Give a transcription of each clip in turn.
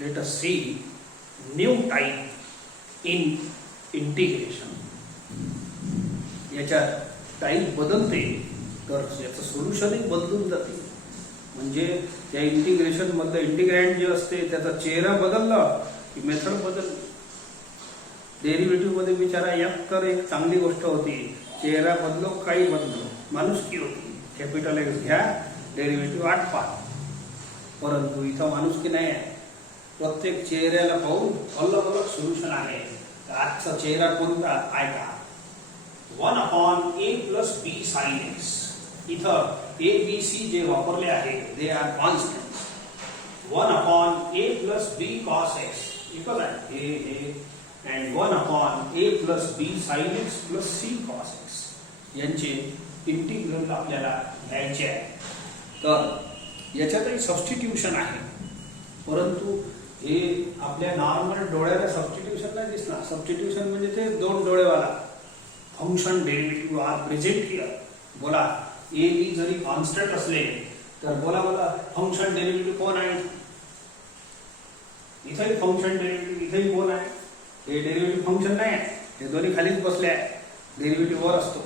let us see new type in integration. याच्यात type बदलते तर याचं सोल्युशनही बदलून जाते. म्हणजे या इंटिग्रेशन मधलं इंटिग्रँड जे असते त्याचा चेहरा बदलला की मेथड बदलली. डेरिव्हेटिव्ह मध्ये बिचारा एक तर एक चांगली गोष्ट होती, चेहरा बदलो काही बदलो माणुसकी होती. कॅपिटल एक्स घ्या, डेरिव्हेटिव्ह 8 पहा. परंतु इथं माणुसकी नाही आहे. प्रत्येक चेहऱ्याला पाहून अलग अलग सोल्युशन आहे. तर आजचा चेहरा कोणता ऐका. 1/a + b sin x. इथं a b c जे वापरले आहे they are constant. 1/a + b cos x equal आहे हे and 1/a + b sin x + c cos x. यांचे इंटिग्रल आपल्याला घ्यायचे आहे. तर याच्यातही सबस्टिट्यूशन आहे, परंतु हे आपल्या नॉर्मल डोळ्याला सबस्टिट्यूशन नाही दिसणार. सबस्टिट्यूशन म्हणजे ते दोन डोळेवाला function derivative are present here. बोला ए बी जरी कॉन्स्टंट असले तर बोला फंक्शन डेरिव्हेटिव्ह कोण आहे. इथेही फंक्शन डेरिव्हेटिव्ह इथेही कोण आहे. हे डेरिव्हेटिव्ह फंक्शन नाही आहे, हे दोन्ही खालीच बसले आहे. डेरिव्हेटिव्ह वर असतो.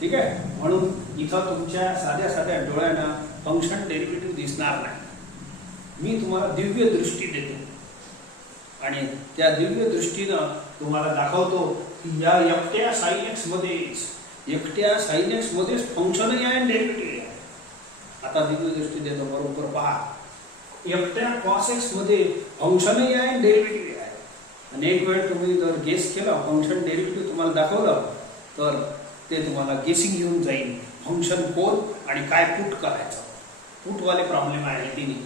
ठीक आहे. म्हणून इथं तुमच्या साध्या साध्या डोळ्यांना फंक्शन डेरिव्हेटिव्ह दिसणार नाही. मी तुम्हाला दिव्य दृष्टी देतो आणि त्या दिव्य दृष्टीनं तुम्हाला दाखवतो की या एकट्या sin x मध्येच फंक्शनही आहे आणि डेरिव्हेटिव्ह आहे. आता दिव्य दृष्टी देतो, बरोबर पहा. एकट्या cos x मध्ये फंक्शनही आहे आणि डेरिव्हेटिव्ह आहे. आणि एक वेळ तुम्ही जर गेस केला, फंक्शन डेरिव्हेटिव्ह तुम्हाला दाखवलं तर ते तुम्हाला गेसिंग येऊन जाईल. फंक्शन कोण आणि काय पुट करायचं. पुटवाले प्रॉब्लेम आहे तिन्ही.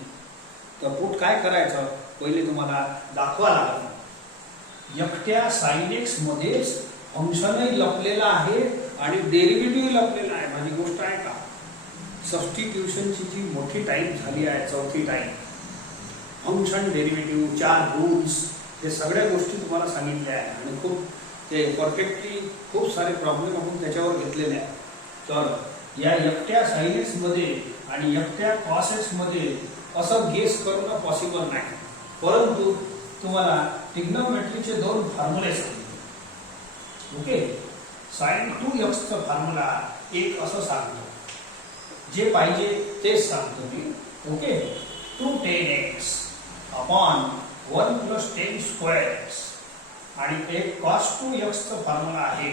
तर पुट काय करायचं पहिले तुम्हाला दाखवा लागेल. एकट्या sin x मध्येच फंक्शनही लपलेला आहे आणि डेरिव्हेटिव्ह लपलेला आहे. माझी गोष्ट आहे का. सबस्टिट्यूशनची जी मोठी टाईप झाली आहे, चौथी टाईप, फंक्शन डेरिव्हेटिव्ह, 4 रूल्स, हे सगळ्या गोष्टी तुम्हाला सांगितल्या आहेत आणि खूप ते परफेक्टली खूप सारे प्रॉब्लेम आपण त्याच्यावर घेतलेले आहेत. तर या एकट्या sin x मध्ये आणि एकट्या cos x मध्ये असं गेस करणं पॉसिबल नाही. परंतु तुम्हाला ट्रिग्नोमेट्रीचे 2 फॉर्म्युले सांगितले. ओके. sin 2x चा फॉर्म्युला एक असं सांगतो, जे पाहिजे तेच सांगतो मी. Okay. 2 tan x upon 1 + tan square x. आणि एक cos 2x चा फॉर्म्युला आहे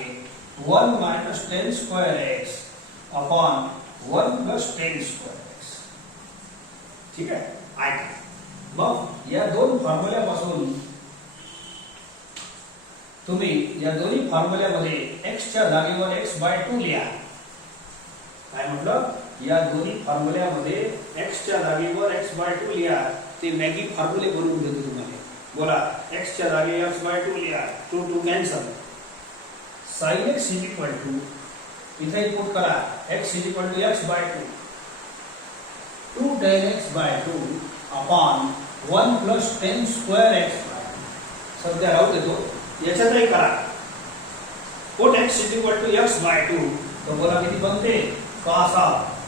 1 - tan square x upon 1 + tan square x. ठीक आहे. ऐका मग या 2 फॉर्म्युल्यापासून तुम्ही या दोन्ही फॉर्म्युल्यामध्ये x च्या जागेवर x/2 लिहा. काय म्हटलं. या दोन्ही फॉर्म्युल्यामध्ये x च्या जागेवर x/2 लिहा. ते मॅगी फॉर्म्युले बनवून देतो तुम्हाला. बोला x च्या जागी x/2 लिहा. 2 कॅन्सल. sin x इथे पुट करा x x/2. 2 tan x/2 upon 1 + tan square x. सध्या राहू देतो. याच्यातही करा. पुट x x/2 तर बोला किती बनते. cos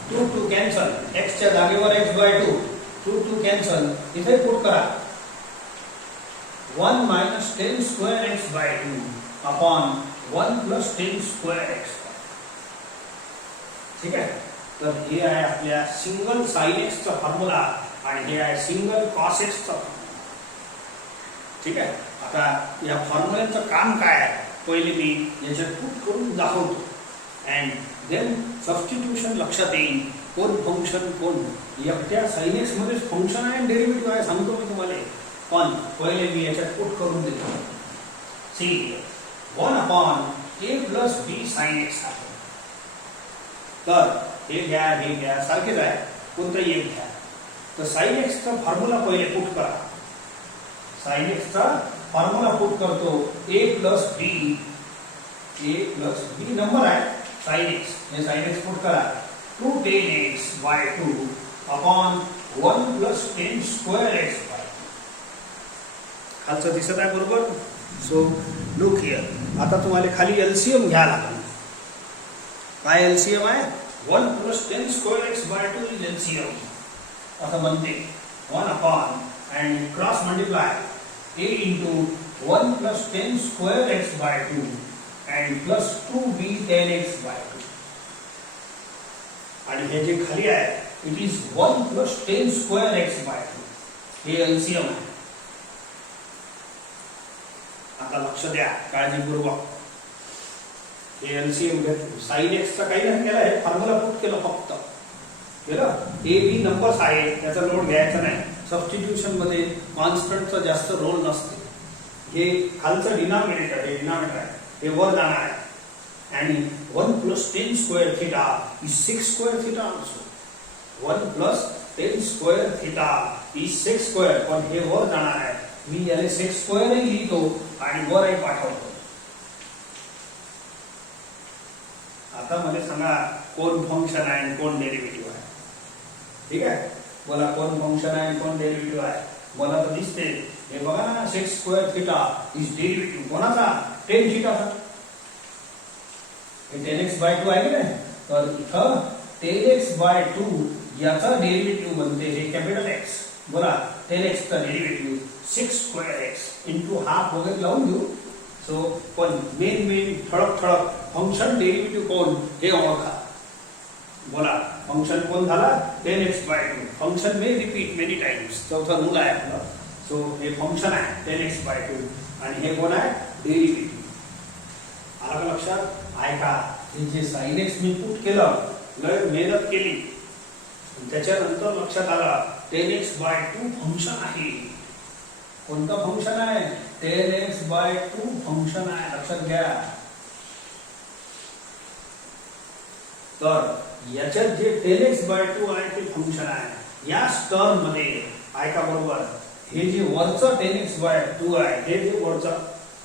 2 cancel. x च्या जागेवर x/2. 2 कॅन्सल. इथे पुट करा 1 - tan square x/2 upon 1 + tan square x. ठीक आहे. तर हे आहे आपल्या सिंगल sin x चा फॉर्म्युला आणि हे आहे सिंगल cos x चा. ठीक आहे. आता या फॉर्म्युल्याचं काम काय आहे पहिले मी याच्यात पुट करून दाखवतो अँड देन सबस्टिट्यूशन लक्षात येईल. कोण फंक्शन कोण. एकट्या sin x मध्येच फंक्शन आहे आणि डेरिव्हेटिव्ह आहे सांगतो मी तुम्हाला. पण पहिले मी याच्यात पुट करून देतो. C 1/a + b sin x आहे. तर हे घ्या सारखेच आहे, कोणताही एक घ्या. तर sin x चा फॉर्म्युला पहिले पुट करा. sin x चा फॉर्म्युला पुट करतो a + b नंबर आहे sin x. हे sin x पुट करा 2 tan x/2 upon 1 + tan square x. खालचं दिसत आहे बरोबर. So look here. आता तुम्हाला खाली एलसीएम घ्या लागेल. काय एलसीएम आहे. 1 + tan square x/2 is LCM. असं बनते 1 upon and cross multiply a into 1 plus 10 square x by 2 and plus 2b 10x by 2. आणि हे जे खाली आहे it is 1 plus 10 square x by 2. हे एलसीएम आहे. आता लक्ष द्या काळजीपूर्वक. हे एलसीएम घेतलं. साइन एक्स चा काही नाही केला, हे फॉर्म्युला पुट केलं फक्त. केलं. ए बी नंबर्स आहे त्याचा लोड घ्यायचा नाही. सबस्टिट्यूशन मध्ये कॉन्स्टंटचा जास्त रोल नसते. हे खालचं डिनॉमिनेटर हे डिनॉमिनेटर आहे, हे वर जाणार आहे. आणि 1 plus 10 square theta is 6 square theta also. 1 plus 10 square theta is 6 square. पण हे वर जाणार आहे. मी याला 6 square ही लिहितो आणि वरही पाठवतो. आता मला सांगा कोण फंक्शन आहे आणि कोण डेरिव्हेटिव्ह आहे. ठीक आहे, मला कोण फंक्शन आहे आणि कोण डेरिव्हेटिव्ह आहे. मला तर दिसते हे बघा ना, 6 square theta is डेरिव्हेटिव्ह कोणाचा? 10 theta चा. हे 10x by 2 आहे की नाही. तर इथं 10x by 2 याचा डेरिव्हेटिव्ह बनते हे कॅपिटल एक्स. बोला 10x चा derivative 6 square x into half वगैरे लावून घेऊ. सो पण मेन ठळक फंक्शन डेरिव्हेटिव्ह कोण हे ओळखा. बोला फंक्शन कोण झाला? 10x by 2. Function may repeat many times. चौथा रूल आहे आपला. सो हे फंक्शन आहे 10x by 2 आणि हे कोण आहे? डेरिव्हेटिव्ह. आलं का लक्षात? ऐका, हे जे sin x मी पुट केलं, लय मेहनत केली, त्याच्यानंतर लक्षात आलं 10x by 2 फंक्शन आहे. कोणतं फंक्शन आहे? 10x by 2 फंक्शन आहे. लक्षात घ्या. तर याच्यात जे 10x by 2 आहे ते फंक्शन आहे. या टर्म मध्ये ऐका बरोबर, हे जे वरचं 10x by 2 आहे, हे जे वरचं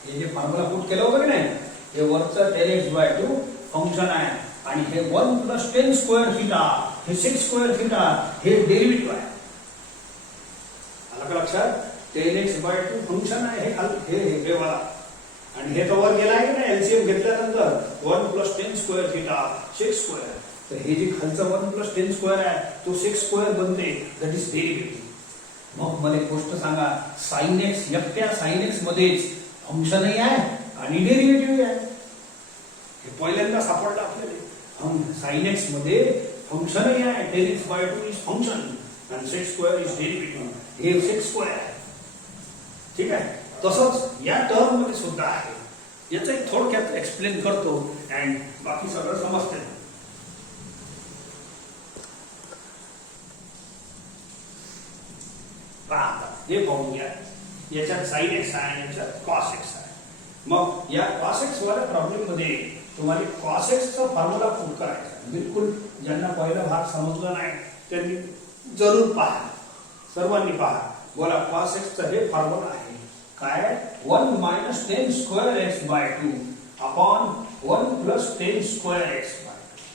हे जे फॉर्म्युला पुट केलं वगैरे नाही, हे वरचं 10x by 2 फंक्शन आहे. आणि हे 1 plus 10 square theta हे 6 square theta हे डेरिव्हेटिव्ह आहे. आलं का लक्षात? 10x by 2 फंक्शन आहे हे वाला. आणि हे तर वर गेला आहे की नाही एलसीएम घेतल्यानंतर 1 plus 10 square theta 6 square. तर हे जे खालचं 1 plus 10 square आहे तो 6 square बनते. That is derivative. मग मला एक गोष्ट सांगा, sin x एकट्या sin x मध्येच फंक्शनही आहे आणि डेरिव्हेटिव्ह आहे. हे पहिल्यांदा सापडलं आपल्याला. sin x मध्ये फंक्शनही आहे. 10x by 2 इज फंक्शन आणि 6 स्क्वेअर इज डेरिव्हेटिव्ह. हे 6 स्क्वेअर आहे. ठीक आहे. तसंच या टर्म मध्ये सुद्धा आहे. याचं एक थोडक्यात एक्सप्लेन करतो आणि बाकी सगळं समजते. हे पाहून घ्या. याच्यात sin x आहे, याच्यात cos x आहे. मग या cos x वाल्या प्रॉब्लेम मध्ये तुम्हाला cos x चा फॉर्म्युला पुट करायचा. बिलकुल ज्यांना पहिला भाग समजला नाही त्यांनी जरूर पहा. सर्वांनी पहा. बोला cos x चा हे फॉर्म्युला आहे काय? 1 minus 10 square x by 2 upon 1 plus 10 square x by 2.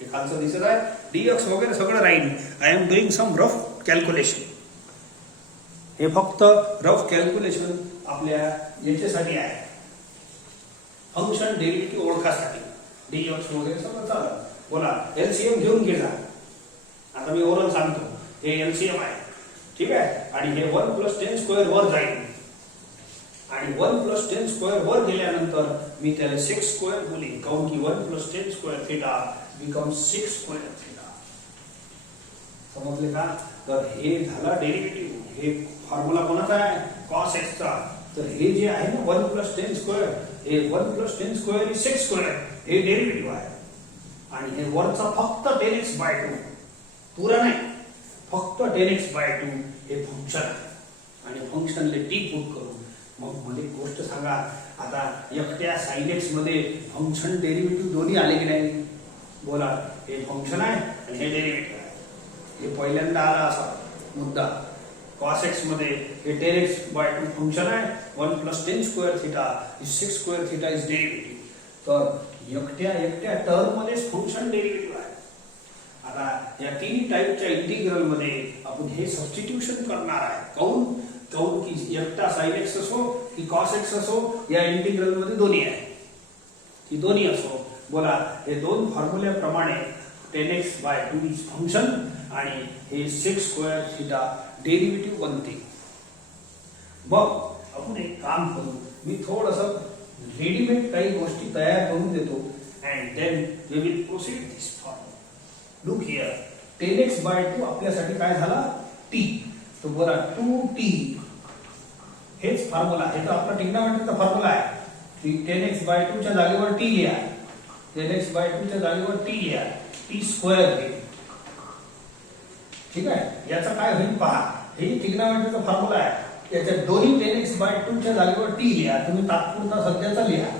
हे खालचं दिसत आहे. dx वगैरे सगळं राहील. I am doing some rough calculation. हे फक्त रफ कॅल्क्युलेशन आपल्या याच्यासाठी आहे, फंक्शन डेरिव्हेटिव्ह ओळखासाठी. dx वगैरे सगळं चालतं. बोला एलसीएम घेऊन घे जा. आता मी ओरल सांगतो. हे एलसीएम आहे. ठीक आहे. आणि हे 1 plus 10 square वर जाईल आणि 1 plus 10 square वर गेल्यानंतर मी त्याला 6 square बोलीन, काऊन की 1 plus 10 square theta becomes 6 square theta. समजले का? तर हे झाला डेरिव्हेटिव्ह. हे फॉर्म्युला कोणाचा आहे? cos x चा. तर हे जे आहे ना 1 plus 10 square, हे 1 plus 10 square is 6 square. हे डेरिव्हेटिव्ह आहे. आणि हे वरचा फक्त 10x by 2 पुरा नाही, फक्त 10x by 2 हे फंक्शन आहे. आणि फंक्शनले टी पुट करू. मग मला एक गोष्ट सांगा, आता एकट्या sin x मध्ये फंक्शन डेरिव्हेटिव्ह दोन्ही आले की नाही? बोला हे फंक्शन आहे आणि हे डेरिव्हेटिव्ह आहे. हे पहिल्यांदा आला असा मुद्दा. cos x मध्ये हे 10x by 2 फंक्शन आहे. 1 plus 10 square theta is 6 square theta is derivative. तर एकट्या टर्म मध्ये फंक्शन डेरिव्हेटिव्ह आहे. आता या तीन टाइपच्या इंटिग्रल मध्ये आपण हे सबस्टिट्यूशन करणार आहे. काऊन की एकटा sin x असो की cos x असो, या इंटिग्रल मध्ये दोन्ही आहे. की दोन्ही असो. बोला हे दोन फॉर्म्युल्याप्रमाणे 10x by 2 इज फंक्शन आणि हे 6 square theta डेरिव्हेटिव्ह बनते. मग आपण एक काम करू, मी थोडंसं रेडीमेड काही गोष्टी तयार करून देतो and then we will proceed this form. Look here, 10x/2 आपल्यासाठी काय झाला? t. तो बरा 2t. हेच फॉर्म्युला, हे तर आपला ट्रिग्नोमेट्रीचा फॉर्म्युला आहे. 10x/2 च्या जागेवर t लिहा, 10x/2 च्या जागेवर t लिहा, t² घे. ठीक आहे, याचा काय होईल पहा. हे ट्रिग्नोमेट्रीचा फॉर्म्युला आहे. याच्यात दोन्ही 10x/2 च्या जागेवर t लिहा. तुम्ही तात्पुरता सध्याचा लिहा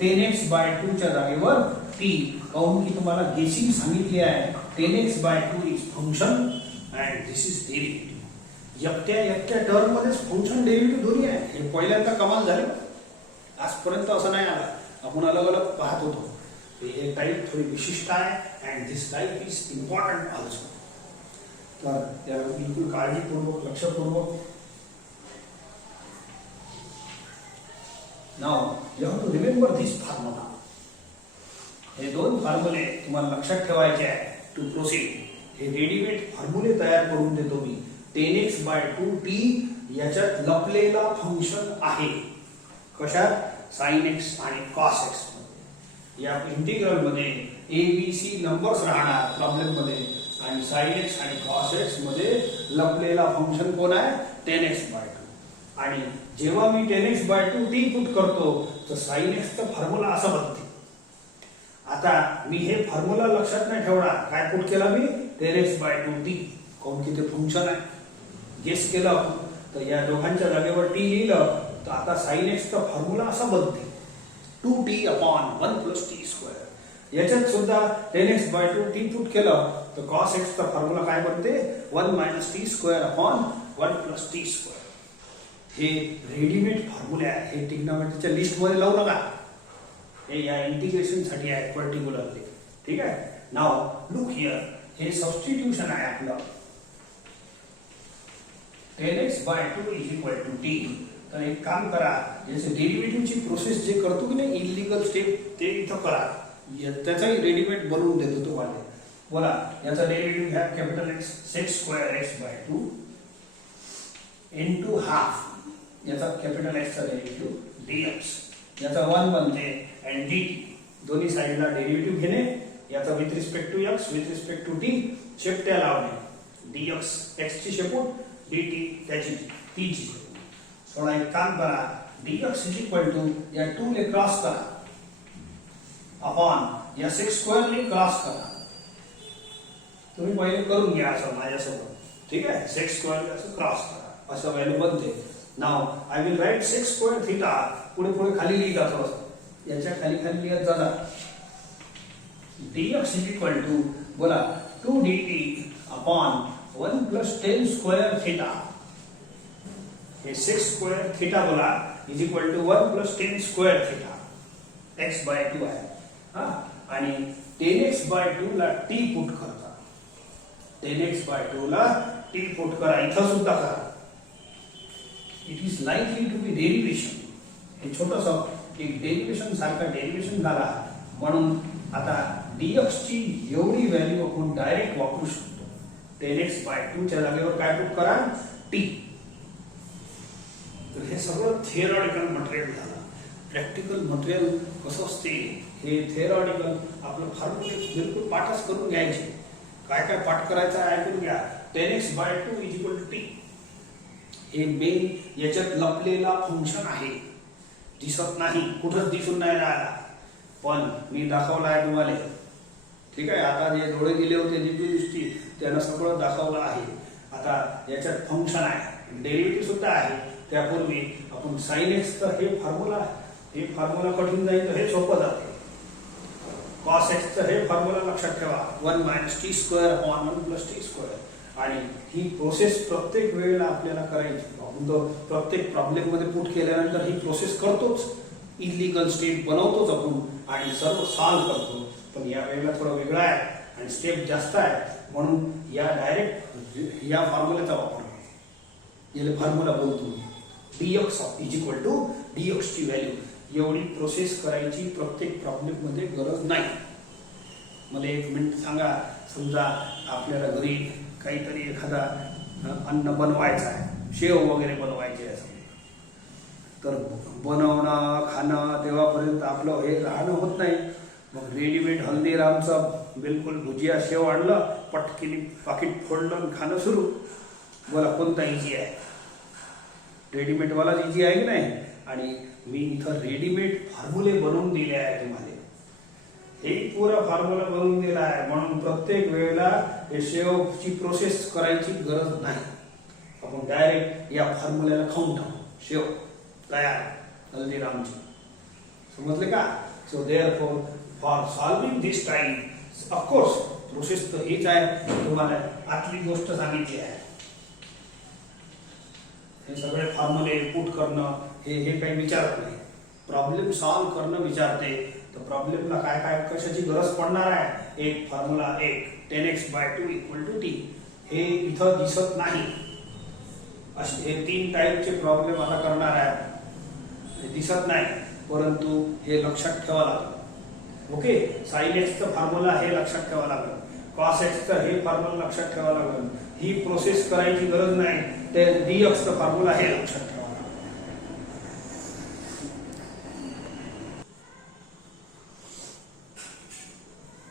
10x/2 च्या जागेवर t. काऊन की तुम्हाला गेसिंग सांगितली आहे 10x/2 is function and this is derivative. एकट्या टर्म मध्येच फंक्शन डेरिव्हेटिव्ह दोन्ही आहे. हे पहिल्यांदा कमाल झाले. आजपर्यंत असं नाही आला, आपण अलग अलग पाहत होतो. हे टाईप थोडी विशिष्ट आहे and this type is important also. तर त्याला बिलकुल काळजीपूर्वक लक्षपूर्वक. Now you have to remember this formula. हे दोन फॉर्म्युले तुम्हाला लक्षात ठेवायचे आहे टू प्रोसीड. हे रेडीमेड फॉर्म्युले तयार करून देतो मी. 10x/2t याच्यात लपलेला फंक्शन आहे. कशात? sin x आणि cos x मध्ये. या इंटिग्रल मध्ये ABC नंबर्स राहणार प्रॉब्लेम मध्ये आणि sin x आणि cos x मध्ये लपलेला फंक्शन कोण आहे? 10x/2. आणि जेव्हा मी 10x/2t पुट करतो तर sin x चा फॉर्म्युला असा बनते. आता मी हे फॉर्म्युला लक्षात नाही ठेवणार. काय पुट केला मी? 10x/2t. कोण की ते फंक्शन आहे. गेस केलं तर या दोघांच्या जागेवर t लिहिलं तर आता sin x चा फॉर्म्युला असा बनते 2t/1 + t². याच्यात सुद्धा 10x/2t पुट केलं तर cos x चा फॉर्म्युला काय बनते? 1 - t²/1 + t². हे रेडीमेड फॉर्म्युले आहे. हे ट्रिग्नोमेट्रीच्या लिस्ट मध्ये लावू नका. हे या इंटिग्रेशन साठी आहे पर्टिक्युलरली. ठीक आहे. नाउ लुक हिअर, हे सबस्टिट्यूशन आहे आपलं. 10x/2 = t. तर एक काम करा, याचे डेरिव्हेटिव्हची प्रोसेस जे करतो की नाही इलिगल स्टेप ते इथं करा. त्याचाही रेडीमेड बनवून देतो तुम्हाला. बोला, याचा डेरिव्हेटिव्ह घ्या. कॅपिटल X sec²x/2 into ½ याचा कॅपिटल X चा डेरिव्हेटिव्ह dx. याचा 1 बनते and dt. दोन्ही साइडला डेरिव्हेटिव्ह घेणे. याचा with respect to x with respect to t शेपट्या लावणे. dx x ची शेपूट, dt त्याची t ची. थोडा एक काम करा, dx या 2 ले क्रॉस करा अपॉन या sec² ने क्रॉस करा. तुम्ही पहिले करून घ्या असं माझ्यासोबत. ठीक आहे. sec² असं क्रॉस करा, असं व्हॅल्यू बनते. Now I will write sec² theta. पुढे पुढे खाली लिहित जातो असं. याच्या खाली खाली लिहित जा. dx बोला 2dt/1 + tan² थीटा. हे sec² थीटा बोला = 1 + tan² थीटा. x/2 आहे. हा, आणि 10x/2 ला t पुट करता. 10x/2 ला t पुट करा. इथं सुद्धा करा. It is likely to be derivation. हे छोटंसं एक डेरिव्हेशन सारखा डेरिव्हेशन झाला. म्हणून आता dx ची एवढी व्हॅल्यू आपण डायरेक्ट वापरू शकतो. 10x/2 च्या जागेवर काय पुट करा? t. तर हे सगळं थिअरॉटिकल मटेरियल झालं. प्रॅक्टिकल मटेरियल कसं असते हे थिअरॉटिकल आपलं फॉर्म्युले बिलकुल पाठच करून घ्यायचे. काय काय पाठ करायचं आहे ऐकून घ्या. 10x/2 = t. हे मेन याच्यात लपलेला फंक्शन आहे. दिसत नाही, कुठंच दिसून नाही राहिला, पण मी दाखवला आहे तुम्हाला. ठीक आहे. आता जे डोळे दिले होते दिव्य दृष्टी त्यानं सगळं दाखवलं आहे. आता याच्यात फंक्शन आहे, डेरिव्हेटिव्ह सुद्धा आहे. त्यापूर्वी आपण sin x चा हे फॉर्म्युला कठीण जाईल तर हे सोपं जाते. cos x चा हे फॉर्म्युला लक्षात ठेवा 1 - t²/1 + t². आणि ही प्रोसेस प्रत्येक वेळेला आपल्याला करायची. आपण तो प्रत्येक प्रॉब्लेम मध्ये पुट केल्यानंतर ही प्रोसेस करतोच. इलिगल स्टेप बनवतोच आपण आणि सर्व सॉल्व्ह करतो. पण या वेळेला थोडं वेगळं आहे आणि स्टेप जास्त आहे. म्हणून या डायरेक्ट या फॉर्म्युल्याचा वापर याला फॉर्म्युला बोलतो. dx = dx ची व्हॅल्यू एवढी प्रोसेस करायची प्रत्येक प्रॉब्लेम मध्ये गरज नाही. मला एक मिनिट सांगा, समजा आपल्याला घरी काहीतरी एखादा अन्न बनवायचं आहे, शेव वगैरे बनवायचे आहे, तर बनवणं खाणं तेव्हापर्यंत आपलं हे राहणं होत नाही. मग रेडीमेड हल्दीरामचं बिलकुल भुजिया शेव आणलं, पटकिनी पाकिट फोडलं आणि खाणं सुरू. बोला कोणता इझी आहे? रेडीमेडवालाच इझी आहे की नाही? आणि मी इथं रेडीमेड फॉर्म्युले बनवून दिले आहे तुम्हाला. हे पुरा फॉर्म्युला बनवून दिला आहे, म्हणून प्रत्येक वेळेला हे शेवची प्रोसेस करायची गरज नाही. आपण डायरेक्ट या फॉर्म्युल्याला खाऊन टाकू, शेव तयार हल्दीरामची. समजले का? So therefore for solving this time of course process तर हीच आहे, तुम्हाला आतली गोष्ट सांगितली आहे. हे सगळे फॉर्म्युले पुट करणं हे काही विचारत नाही. प्रॉब्लेम सॉल्व्ह करणं विचारते. तर प्रॉब्लेमला काय काय कशाची गरज पडणार आहे? एक फॉर्म्युला, एक 10x/2 = t. हे इथं दिसत नाही. असे हे 3 टाईपचे प्रॉब्लेम आता करणार आहे. हे दिसत नाही, परंतु हे लक्षात ठेवा लागेल. ओके, sin x चं फॉर्म्युला हे लक्षात ठेवा लागेल, cos x चं हे फॉर्म्युला लक्षात ठेवा लागेल. ही प्रोसेस करायची गरज नाही. ते dx चं फॉर्म्युला हे लक्षात ठेवा लागेल.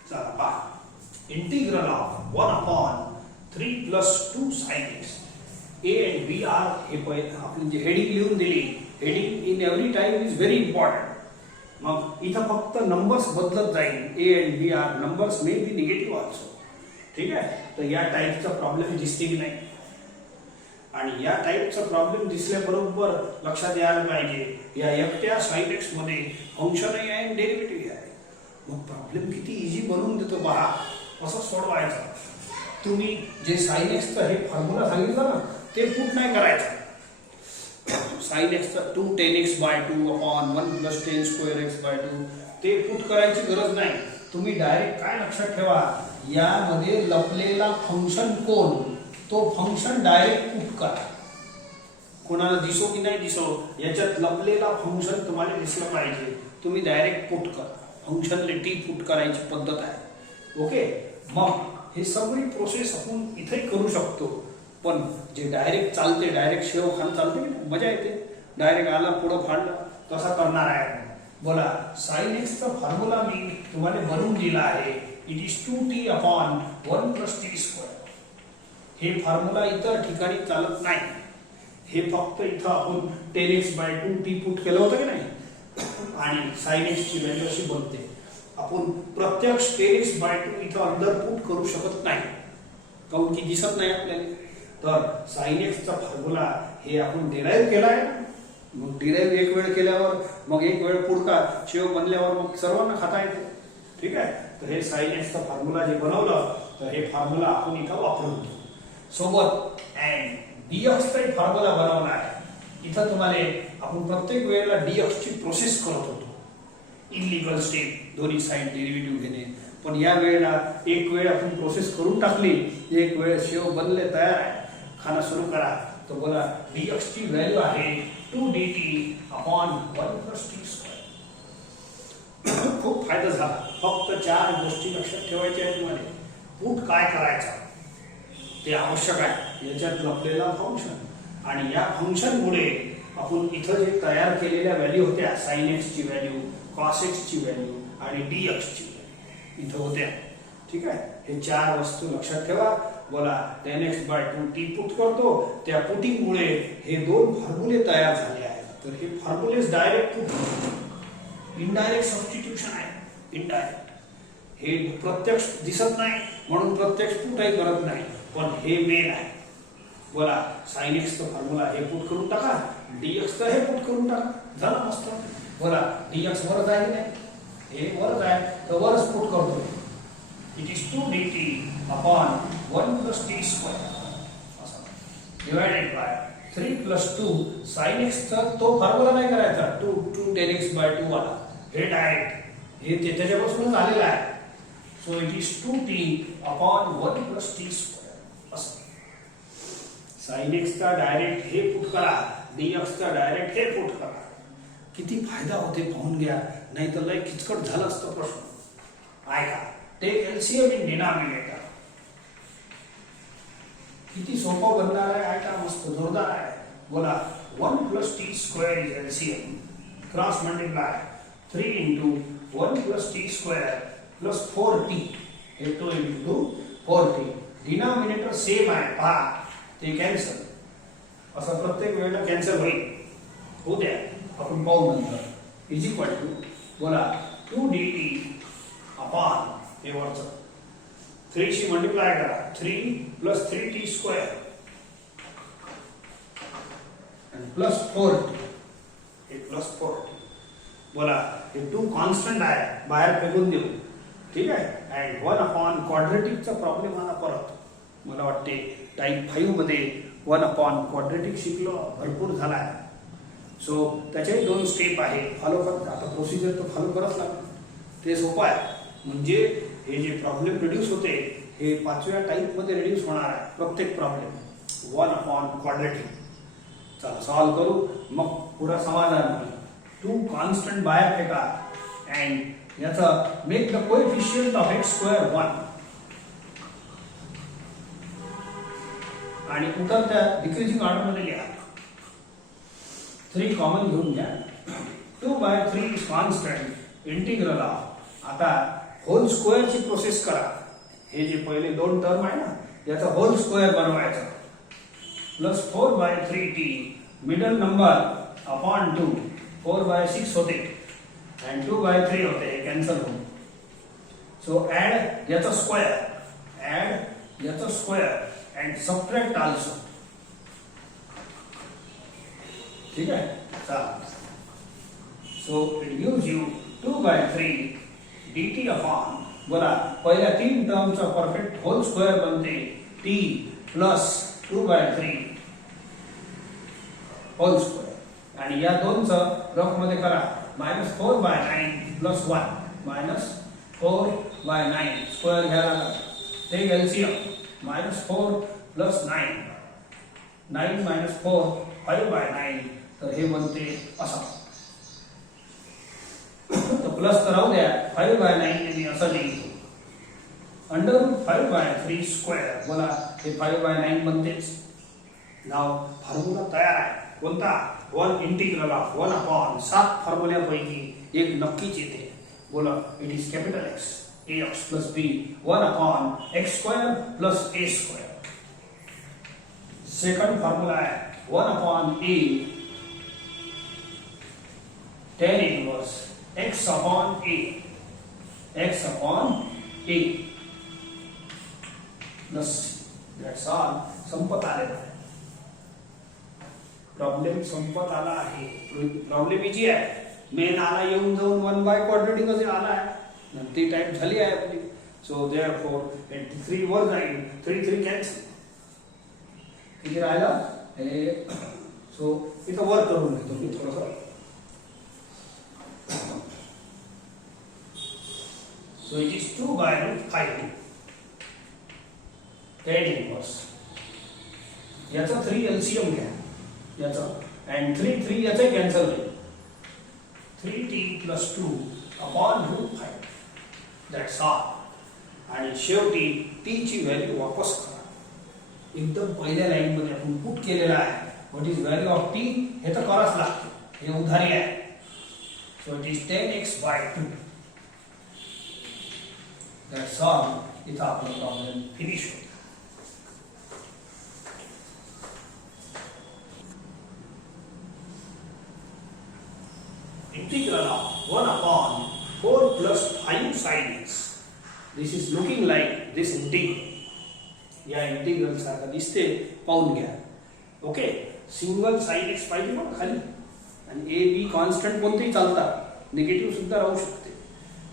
चला पहा, integral of 1/3 + 2 sin x. a and b are हे आपण जे हेडिंग लिहून दिली, heading in every time is very important. मग इथं फक्त नंबर्स बदलत जाईल. A and b are numbers may be negative also. ठीक आहे, तर या टाईपचा प्रॉब्लेम दिसते की नाही? आणि या टाईपचा प्रॉब्लेम दिसल्याबरोबर लक्षात यायला पाहिजे, या एकट्या साइन एक्स मध्ये फंक्शनही आहे आणि डेरिव्हेटिव्ह आहे. मग प्रॉब्लेम किती इझी बनवून देतो पहा. असं सोडवायचं. तुम्ही जे साइन एक्सचं हे फॉर्म्युला सांगितलं ना, ते पुट नाही करायचं. sin x 2 10x/2 upon 1 + 10^2x/2 ते पुट करायची गरज नाही. तुम्ही डायरेक्ट काय लक्षात ठेवा, यामध्ये लपलेला फंक्शन कोण, तो फंक्शन डायरेक्ट पुट करा. कोणाला दिसो की नाही दिसो, याच्यात लपलेला फंक्शन तुम्हाला दिसलं पाहिजे. तुम्ही डायरेक्ट पुट करा. फंक्शनला टी पुट करायची पद्धत आहे. ओके, मग हे सगळी प्रोसेस आपण इथे करू शकतो. पण जे डायरेक्ट चालते, डायरेक्ट शेव खान चालते की नाही, मजा येते. डायरेक्ट आला पुढं फाडलं, तसा करणार आहे. बोला, sin x चा फॉर्म्युला मी तुम्हाला बनवून दिला आहे. It is 2t upon 1 + t². हे फॉर्म्युला इतर ठिकाणी चालत नाही. हे फक्त इथं आपण 10x/2 t पुट केलं होतं की नाही, आणि sin x ची व्हॅल्यू अशी बनते. आपण प्रत्यक्ष 10x/2 इथं अंडर पुट करू शकत नाही, काऊन की दिसत नाही आपल्याला. तर sin x चा फॉर्म्युला हे आपण डिराइव्ह केलाय. मग डिराइव्ह एक वेळ केल्यावर मग एक वेळ पुढका शेव बनल्यावर मग सर्वांना खाता येते. ठीक आहे, तर हे sin x चा फॉर्म्युला जे बनवलं, तर हे फॉर्म्युला आपण इथं वापरून घेऊ. सोबत अँड dx चा फॉर्म्युला बनवला आहे. इथं तुम्हाला आपण प्रत्येक वेळेला dx ची प्रोसेस करत होतो. इनलिगल स्टेप, दोन्ही साइड डेरिव्हेटिव्ह घेणे. पण या वेळेला एक वेळ आपण प्रोसेस करून टाकली, एक वेळ शेव बनले तयार आहे, खाना सुरू करा. तर बोला, dx ची व्हॅल्यू आहे 2dt upon 1 + t². खूप फायदा झाला. फक्त 4 गोष्टी लक्षात ठेवायच्या आहेत तुम्हाला. पुट काय करायचं ते आवश्यक आहे. याच्यात लपलेला फंक्शन, आणि या फंक्शन मुळे आपण इथं जे तयार केलेल्या व्हॅल्यू होत्या, sin x ची व्हॅल्यू, cos x ची व्हॅल्यू आणि dx ची व्हॅल्यू इथं होत्या. ठीक आहे, हे 4 वस्तू लक्षात ठेवा. बोला, 10x/2 t पुट करतो, त्या पुटिंगमुळे हे 2 फॉर्म्युले तयार झाले आहेत. तर हे फॉर्म्युलेस डायरेक्ट पुट, इनडायरेक्ट सबस्टिट्यूशन आहे. इनडायरेक्ट हे प्रत्यक्ष दिसत नाही, म्हणून प्रत्यक्ष पुटही करत नाही, पण हे मेन आहे. बोला, sin x चा फॉर्म्युला हे पुट करून टाका, dx चा हे पुट करून टाका, झालं मस्त. बोला, dx वरच आहे की नाही, हे वरच आहे, तर वरच पुट करतो. It is 2dt upon 1 + t² divided by 3 + 2 sin x चा तो फॉर्म्युला नाही करायचा, 2 10x/2 वाला. हे डायरेक्ट हे त्याच्यापासूनच आलेला आहे. So it is 2t upon 1 + t². असं sin x चा डायरेक्ट हे पुट करा, dx चा डायरेक्ट हे पुट करा. किती फायदा होते पाहून घ्या, नाही तर लय किचकट झालं असतं प्रश्न. ऐका, टेक LCM इन डिनॉमिनेटर. किती सोपं बनणार आहे आयटा, मस्त जोरदार आहे. बोला 1 + t² is LCM. Cross multiply 3 × 1 + t² + 4t. हे 2 × 4t. डिनॉमिनेटर सेम आहे पहा, ते कॅन्सल. असं प्रत्येक वेळेला कॅन्सल होईल. होऊ द्या, आपण पाहू नंतर. इज इक्वल टू बोला 2dt अपॉन हे वरचं 3 शी मल्टिप्लाय करा. 3 + 3t² आणि प्लस 4t. हे प्लस 4t. बोला हे 2 कॉन्स्टंट आहे, बाहेर फेकून देऊ. ठीक आहे. अँड 1 अपॉन क्वाड्रेटिकचा प्रॉब्लेम आला परत. मला वाटते टाइप 5 मध्ये 1 अपॉन क्वाड्रेटिक शिकलो, भरपूर झाला आहे. सो त्याच्याही 2 स्टेप आहे, फॉलो कर. आता प्रोसिजर तर फॉलो करच लागेल. ते सोपं आहे. म्हणजे हे जे प्रॉब्लेम रिड्यूस होते हे 5व्या टाइप मध्ये रिड्यूस होणार आहे. प्रत्येक प्रॉब्लेम 1 अपॉन क्वाड्रेटिक. चला सॉल्व करू, मग पुरा समाधान होईल. 2 कॉन्स्टंट बाहेर फेका अँड याचा make the coefficient of x² 1 आणि उतरत्या डिक्रीजिंग ऑर्डर मध्ये लिहा. 3 कॉमन घेऊन घ्या. 2/3 इज कॉन्स्टंट इंटिग्रल ऑफ. आता होल स्क्वेअर ची प्रोसेस करा. हे जे पहिले 2 टर्म आहे ना, याचा होल स्क्वेअर बनवायचा. Plus 4/3t middle number upon 2 4/6 होते अँड 2/3 होते, हे कॅन्सल होईल. सो ऍड याचा स्क्वेअर and subtract also. ठीक है. So it gives you 2/3 dt upon बोला पहिल्या 3 टर्मचा परफेक्ट होल स्क्वेअर बनते t प्लस 2/3 होल स्क्वेअर. आणि या दोनचं रफ मध्ये करा. -4/9 + 1 -4/9 स्क्वेअर घ्यायला ते एलसीएम. -4 + 9 9 - 4 5/9. तर हे बनते असा. तर प्लस तर राहू द्या. 5/9 मी असं लिहितो. √5/3² बोला हे 5/9 बनतेच. नाव फॉर्म्युला तयार आहे. कोणता? 1 इंटिग्रल ऑफ 1 अपॉन 7 फॉर्म्युल्यापैकी एक नक्कीच येते. बोला it is capital X ax + b 1 upon x² + a². Second formula है 1 upon a tan inverse x upon a bus that's all. संपत आलेला आहे. प्रॉब्लेम संपत आला आहे. प्रॉब्लेम इजी आहे. मेन आला येऊन जाऊन 1 क्वाड्रेटिक असे आला आहे. ती टाइप झाली आहे आपली. सो देअरफॉर 3 वर जाईल. 3 कॅन्सल. किती राहिला हे. सो इथं वर करून घेतो मी थोडंसं. So it is 2/5 tan inverse. याचा 3 एलसीएम घ्या याचा अँड 3 याचा कॅन्सल होईल. 3t + 2 upon √5. That's all. आणि शेवटी t ची व्हॅल्यू वापस करा. एकदम पहिल्या लाईन मध्ये आपण पुट केलेला आहे. What is value of t हे तर करावंच लागतं. हे उधारी आहे. So it is 10x/2. That's all. इथं आपला प्रॉब्लेम फिनिश होतो. Integral of 1 upon 4 plus 5 sin x. This is looking like this integral. या इंटिग्रल सारखं दिसते, पाहून घ्या. ओके. सिंगल sin x पाहिजे मग खाली. आणि a b कॉन्स्टंट कोणतेही चालतात. निगेटिव्ह सुद्धा राहू शकते.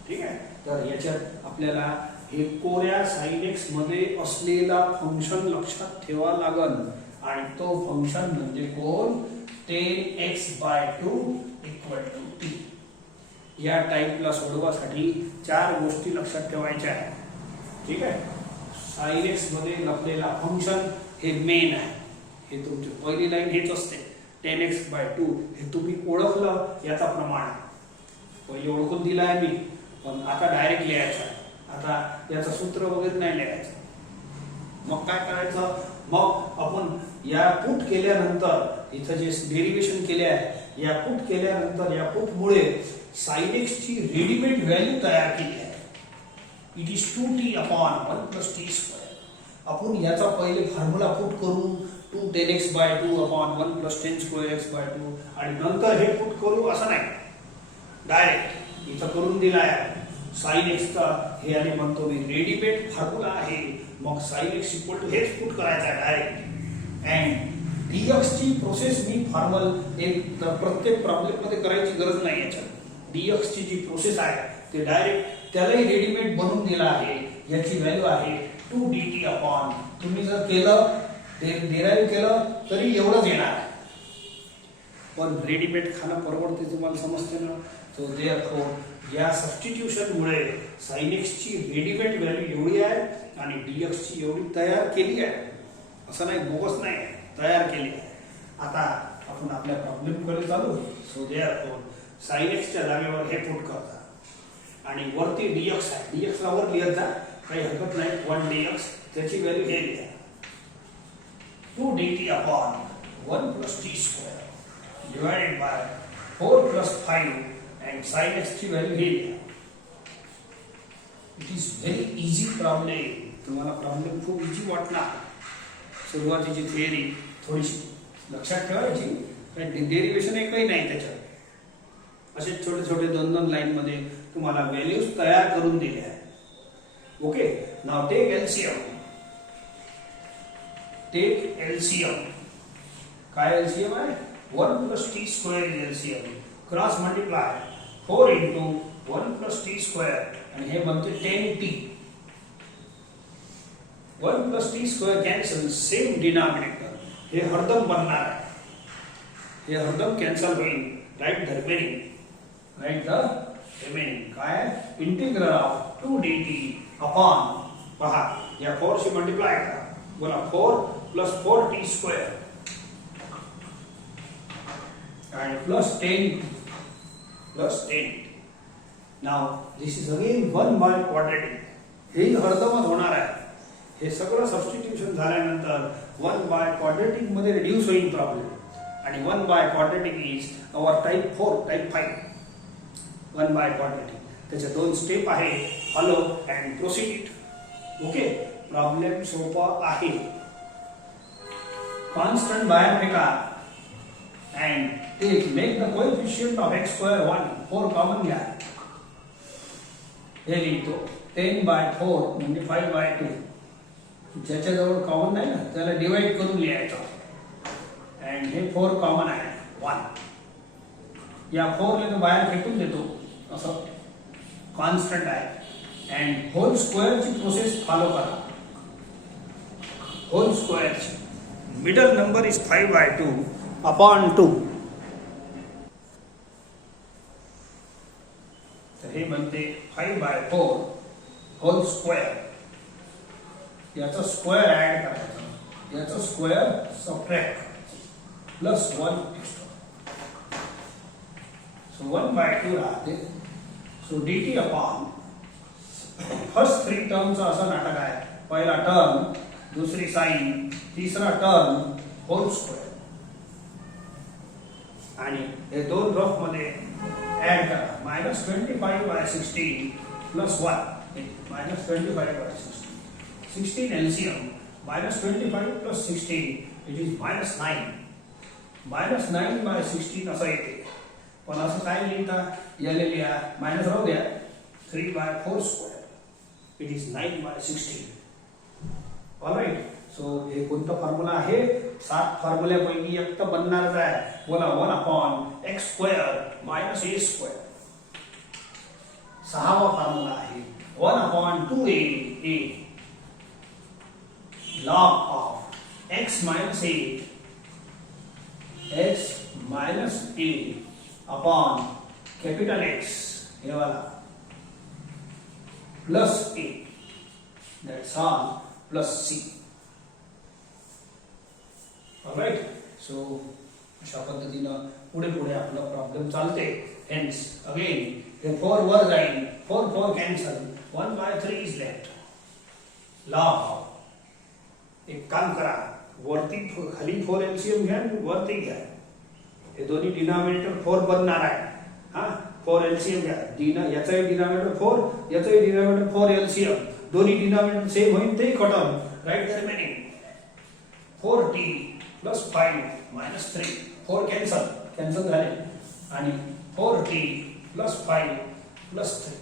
ठीक आहे. तर याच्यात आपल्याला हे कोऱ्या sin x मध्ये असलेला फंक्शन लक्षात ठेवा लागल. आणि तो फंक्शन म्हणजे कोण? 10x/2 = t. या टाइपला सोडवण्यासाठी 4 गोष्टी लक्षात ठेवायच्या आहेत. ठीक आहे. sin x मध्ये लपलेला फंक्शन हे मेन आहे. हे तुमची पहिली लाईन हेच असते. 10x/2 हे तुम्ही ओळखलं याचा प्रमाण आहे. पहिले ओळखून दिला आहे मी, पण आता डायरेक्ट लिहायचं आहे. आता याचं सूत्र वगैरे नाही लिहायचं. मग काय करायचं? मग आपण या पुट केल्यानंतर इथं जे डेरिव्हेशन केले आहे या पुट केल्यानंतर या पुटमुळे sin x ची रेडीमेड व्हॅल्यू तयार केली आहे. It is 2t upon 1 plus t square. आपण याचा पहिले फॉर्म्युला पुट करू 2 10x/2 upon 1 plus 10 square x/2 आणि नंतर हे पुट करू असं नाही, डायरेक्ट इथं करून दिला आहे sin x चा हे आणि म्हणतो मी रेडीमेड फॉर्म्युला आहे. मग sin x इक्वल टू हेच पुट करायचं आहे डायरेक्ट. अँड dx ची प्रोसेस मी फॉर्मल एक प्रत्येक प्रॉब्लेम मध्ये करायची गरज नाही. याच्यात dx ची जी प्रोसेस आहे ते डायरेक्ट त्यालाही रेडीमेड बनवून दिला आहे. याची व्हॅल्यू आहे 2 dt अपॉन, तुम्ही जर केलं ते डिराइव्ह केलं तरी एवढंच येणार आहे, पण रेडीमेड खाणं परवडते, तुम्हाला समजते ना. तो देअरफॉर या सबस्टिट्यूशन मुळे sin x ची रेडीमेड व्हॅल्यू एवढी आहे आणि dx ची एवढी तयार केली आहे. असं नाही, बोगस नाही, तयार केली आहे. आता आपण आपल्या प्रॉब्लेम कडे चालू. सो देअरफॉर sin x च्या जागेवर हे पुट करता आणि वरती dx आहे, dx ला वर लिहत जा, काही हरकत नाही. 1 dx त्याची व्हॅल्यू हे लिहा 2 dt upon 1 plus t square divided by 4 plus 5 and sin x ची व्हॅल्यू हे लिहा. It is very easy problem. तुम्हाला प्रॉब्लेम खूप इझी वाटणार. सुरुवातीची थिअरी थोडीशी लक्षात ठेवायची, काही डेरिव्हेशन एकही नाही त्याच्यात. असे छोटे छोटे 2-2 लाईन मध्ये तुम्हाला व्हॅल्यूज तयार करून दिले आहेत. Okay, now take LCM. Take LCM. काय एलसीएम आहे? 1 plus t square is LCM. Cross multiply 4 into 1 plus t square आणि हे बनते 10t. 1 plus t square cancel, same denominator. हे हरदम बनणार आहे, हे हरदम कॅन्सल होईल. Write the remaining. Write the remaining. काय? इंटिग्रल ऑफ 2 dt अपॉन, पहा या 4 से मल्टिप्लाय करा. बोला 4 plus 4t square and plus 10 plus 10. Now this is again 1 by quadratic. हे हरदमच होणार आहे. हे सगळं सबस्टिट्यूशन झाल्यानंतर 1 by quadratic मध्ये रिड्यूस होईल प्रॉब्लेम आणि 1 by quadratic is our type 4 type 5. 1 by quadratic त्याचे 2 स्टेप आहे, follow and proceed it. Okay, problem सोपा आहे. कॉन्स्टंट बाहेर फेका and make the coefficient of x square 1. 4 common घ्या. हे लिहितो 10/4 म्हणजे 5/2. ज्याच्याजवळ कॉमन नाही ना त्याला डिवाइड करून लिहायचं. अँड हे 4 कॉमन आहे 1. या 4 ले तो बाहेर फेकून देतो असं. कॉन्स्टंट आहे अँड होल स्क्वेअरची प्रोसेस फॉलो करा. होल स्क्वेअरची मिडल नंबर इज 5/2 अपॉन 2. तर हे बनते 5/4 होल स्क्वेअर. याचा स्क्वेअर ऍड करायचा, याचा स्क्वेअर सबट्रॅक्ट करायचा, प्लस 1 एक्स्ट्रा. सो 1/2 राहते. सो dt अपॉन फर्स्ट 3 टर्मचा असं नाटक आहे. पहिला टर्म, दुसरी साइन, तिसरा टर्म होल स्क्वेअर आणि हे 2 रफ मध्ये ऍड करा. -25/16 plus 1 -25/16. 16 LCM -25 plus 16 it is -9. -9/16 असं येते. पण असं काय लिहिता? याला लिहा मायनस राहू द्या. 3/4 square it is 9/16. Alright. So हे कोणता फॉर्म्युला आहे? 7 फॉर्म्युल्यापैकी एक तर बनणारच आहे. बोला 1/x² - a². 6वा फॉर्म्युला आहे 1/2a log of x minus a upon capital X ये वाला plus a, that's all, plus c. Alright, so अशा पद्धतीनं पुढे पुढे आपला प्रॉब्लेम चालते. Hence again the 4 वर जाईल, 4 cancel, 1/3 is left. Log of एक काम करा, वरती खाली 4 LCM घ्या आणि वरती घ्या. हे दोन्ही डिनॉमिनेटर 4 बनणार आहे. हा 4 LCM घ्या. याचाही डिनॉमिनेटर 4, याचाही डिनॉमिनेटर 4 LCM. दोन्ही डिनॉमिनेटर सेम होईल ते कटन. Write the remaining 4t plus 5 minus 3. 4 cancel झाले आणि 4t plus 5 plus 3.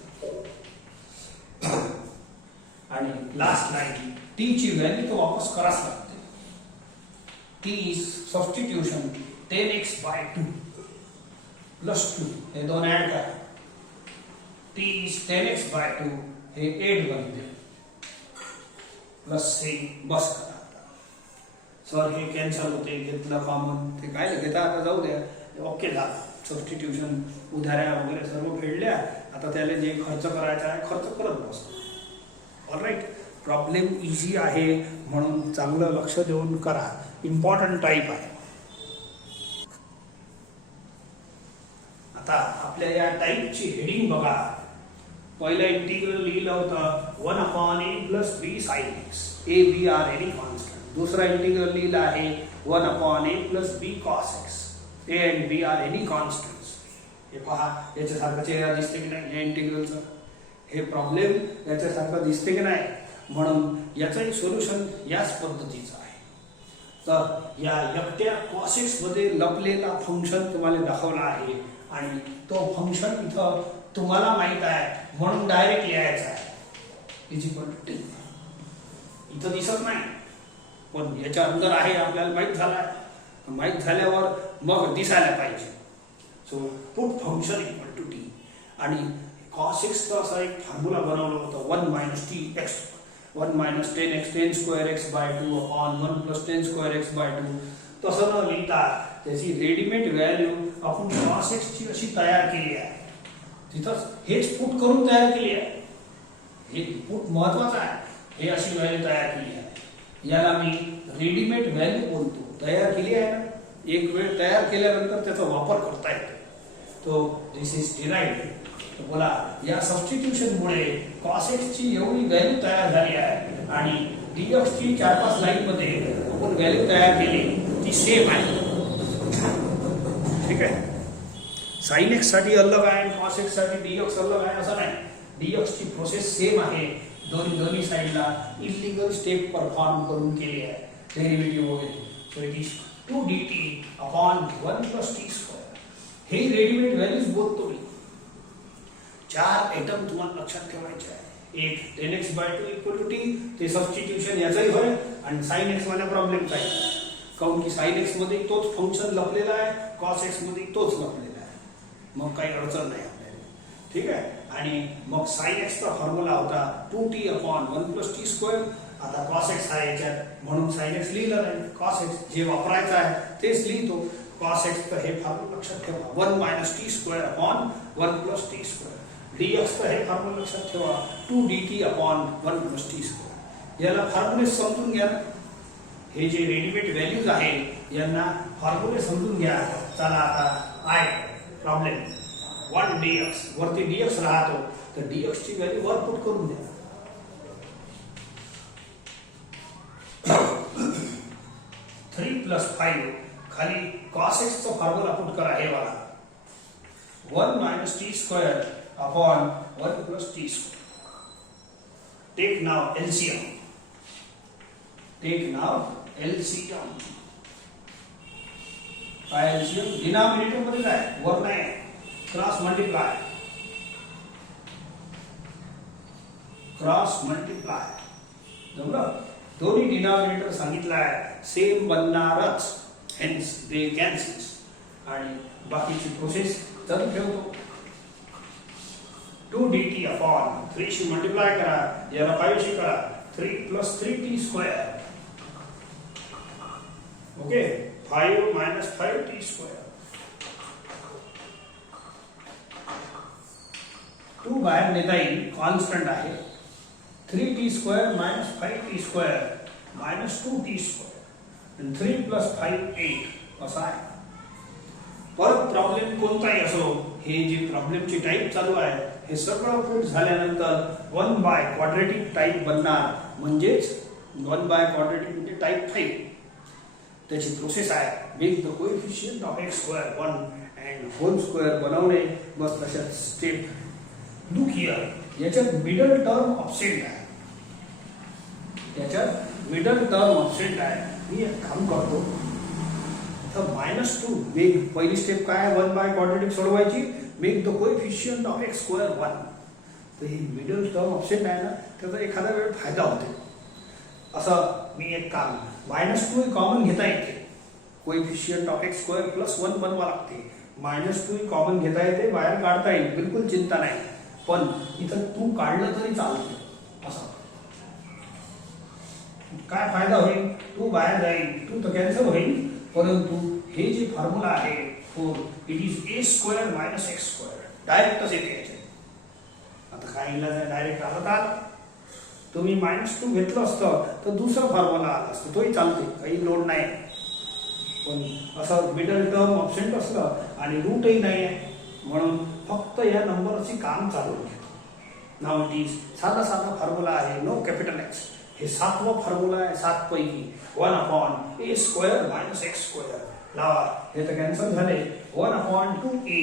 आणि लास्ट लाईन t ची व्हॅल्यू तो वापस कराच लागते. t is substitution 10x by 2 plus 2. हे दोन ऍड करा. t इज 10x by 2 हे 8 बनते प्लस 3 बस करा. सर हे कॅन्सल होते, घेतलं कॉमन, ते काय घेता आता जाऊ द्या. ओके झालं. सबस्टिट्यूशन उधाऱ्या वगैरे सर्व फेडल्या. आता त्याला जे खर्च करायचा आहे खर्च करत बसतो. ऑलराईट. प्रॉब्लेम इझी आहे म्हणून चांगलं लक्ष देऊन करा. इम्पॉर्टंट टाईप आहे. आता आपल्या या टाईपची हेडिंग बघा. पहिलं इंटिग्रल लिहिलं होतं 1/a plus b sin x. a b are any constant. दूसरा इंटिग्रल लिहिला आहे 1/a plus b cos x. a and b are any constants. हे पहा, याच्यासारखं चेहरा दिसते की नाही या इंटिग्रलचा. हे प्रॉब्लेम याच्यासारखं दिसते की नाही. म्हणून याचं सोल्युशन याच पद्धतीचं आहे. तर या एकट्या cos x मध्ये लपलेला फंक्शन तुम्हाला दाखवला आहे आणि तो फंक्शन इथं तुम्हाला माहित आहे म्हणून डायरेक्ट लिहायचा आहे. इथं दिसत नाही पण याच्या अंदर आहे आपल्याला माहित झालाय. माहित झाल्यावर मग दिसायला पाहिजे. So put function equal to t. आणि cos x चा असा एक फॉर्म्युला बनवलं होतं 1 minus tx 1 minus 10x 10 square x by 2 upon 1 plus 10 square x by 2. तसं न लिहिता त्याची रेडीमेड व्हॅल्यू आपण cos x ची अशी तयार केली आहे. तिथंच हेच पुट करून तयार केली आहे. हे पुट महत्वाचं आहे. हे अशी व्हॅल्यू तयार केली आहे. याला मी रेडीमेड व्हॅल्यू बोलतो. तयार केली आहे ना. एक वेळ तयार केल्यानंतर त्याचा वापर करता येतो. तो दिस इज डिराइव्ड. बोला या सबस्टिट्यूशन मुळे cos x ची एवढी व्हॅल्यू तयार झाली आहे आणि dx ची 4-5 लाईन मध्ये आपण व्हॅल्यू तयार केली ती सेम आहे. ठीक आहे. sin x साठी अलग आहे आणि cos x साठी dx अलग आहे असं नाही. dx ची प्रोसेस सेम आहे. दोन्ही साइडला इलिगल स्टेप परफॉर्म करून केली आहे. डेरिव्हेटिव्ह वगैरे. So it is 2dt upon 1 plus t square. हे रेडीमेड व्हॅल्यूज बोलतो मी. 4 आयटम तुम्हाला लक्षात ठेवायचे आहे. एक 10x by 2 equal to t. ते सबस्टिट्यूशन याचाही होय आणि sin x वाल्या प्रॉब्लेमचा आहे. काऊन की sin x मध्ये तोच फंक्शन लपलेला आहे, cos x मध्ये तोच लपलेला आहे. मग काही अडचण नाही आपल्याला. ठीक आहे. आणि मग sin x चा फॉर्म्युला होता 2t upon 1 plus t square. आता cos x आहे याच्यात म्हणून sin x लिहिलं नाही. cos x जे वापरायचं आहे तेच लिहितो. cos x चं हे फॉर्म्युला लक्षात ठेवा 1 minus t square upon 1 plus t square. dx चं हे फॉर्म्युला लक्षात ठेवा 2dt upon 1 plus t square. याला फॉर्म्युले समजून घ्या. हे जे रेडीमेड व्हॅल्यूज आहे यांना फॉर्म्युले समजून घ्या. चला आता आय प्रॉब्लेम 1 dx वरती dx राहतो तर dx ची व्हॅल्यू वर पुट करून द्या. 3 plus 5 खाली cos x चा फॉर्म्युला पुट करा. हे वाला 1 minus t square upon 1 plus t square. Take now LCM. काय LCM डिनॉमिनेटर मध्ये काय वर नाही. क्रॉस मल्टिप्लाय जमलं. दोन्ही डिनॉमिनेटर सांगितलाय सेम बनणारच. Hence they cancels. आणि बाकीची प्रोसेस चालू ठेवतो. 2dt upon 3 शी मल्टिप्लाय करा. याला 5 शी करा. 3 plus 3t square. Okay. 5 minus 5t square. 2 बाहेर नेता येईल. कॉन्स्टंट आहे. 3t square minus 5t square minus 2t square. and 3 plus 5 8 असा आहे. परत प्रॉब्लेम कोणताही असो हे जे प्रॉब्लेमची टाईप चालू आहे हे सगळं पुट झाल्यानंतर 1 by क्वाड्रेटिक टाईप बनणार. म्हणजेच 1 बाय क्वाड्रेटिक म्हणजे टाईप 5. त्याची प्रोसेस आहे make the coefficient of x square 1 and whole square बनवणे. बस तशाच स्टेप लुक हिअर. याच्यात मिडल टर्म ऑब्सेंट आहे. याच्यात मिडल टर्म ऑब्सेंट आहे. मी एक काम करतो तर -2 मेक. पहिली स्टेप काय 1 बाय क्वाड्रेटिक सोडवायची. Make the coefficient of x square 1. तर ही मिडल टर्म ऑब्सेंट आहे ना त्याचा एखादा वेळ फायदा होतो. असं मी एक काम -2 कॉमन घेता येते. Coefficient of x square plus 1 बनवा लागते. -2 कॉमन घेता येते, बाहेर काढता येईल, बिलकुल चिंता नाही. पण इथं 2 काढलं तरी चालते. असं काय फायदा होईल. 2 बाहेर जाईल, 2 तर कॅन्सल होईल. परंतु हे जे फॉर्म्युला आहे for it is a square minus x square डायरेक्टच येते याच्यात. आता काय इलाज आहे, डायरेक्ट आलं. तुम्ही -2 घेतलं असतं तर दुसरा फॉर्म्युला आला असतं, तोही चालते, काही लोड नाही. पण असं मिडल टर्म ऑब्सेंट असलं आणि रूटही नाही आहे म्हणून फक्त या नंबरची काम चालू आहे. नाव इट इज साधा फॉर्म्युला आहे, नो कॅपिटल एक्स. हे 7वं फॉर्म्युला आहे 7 पैकी. 1/a square minus x square. लावा, हे तर कॅन्सल झाले. 1/2a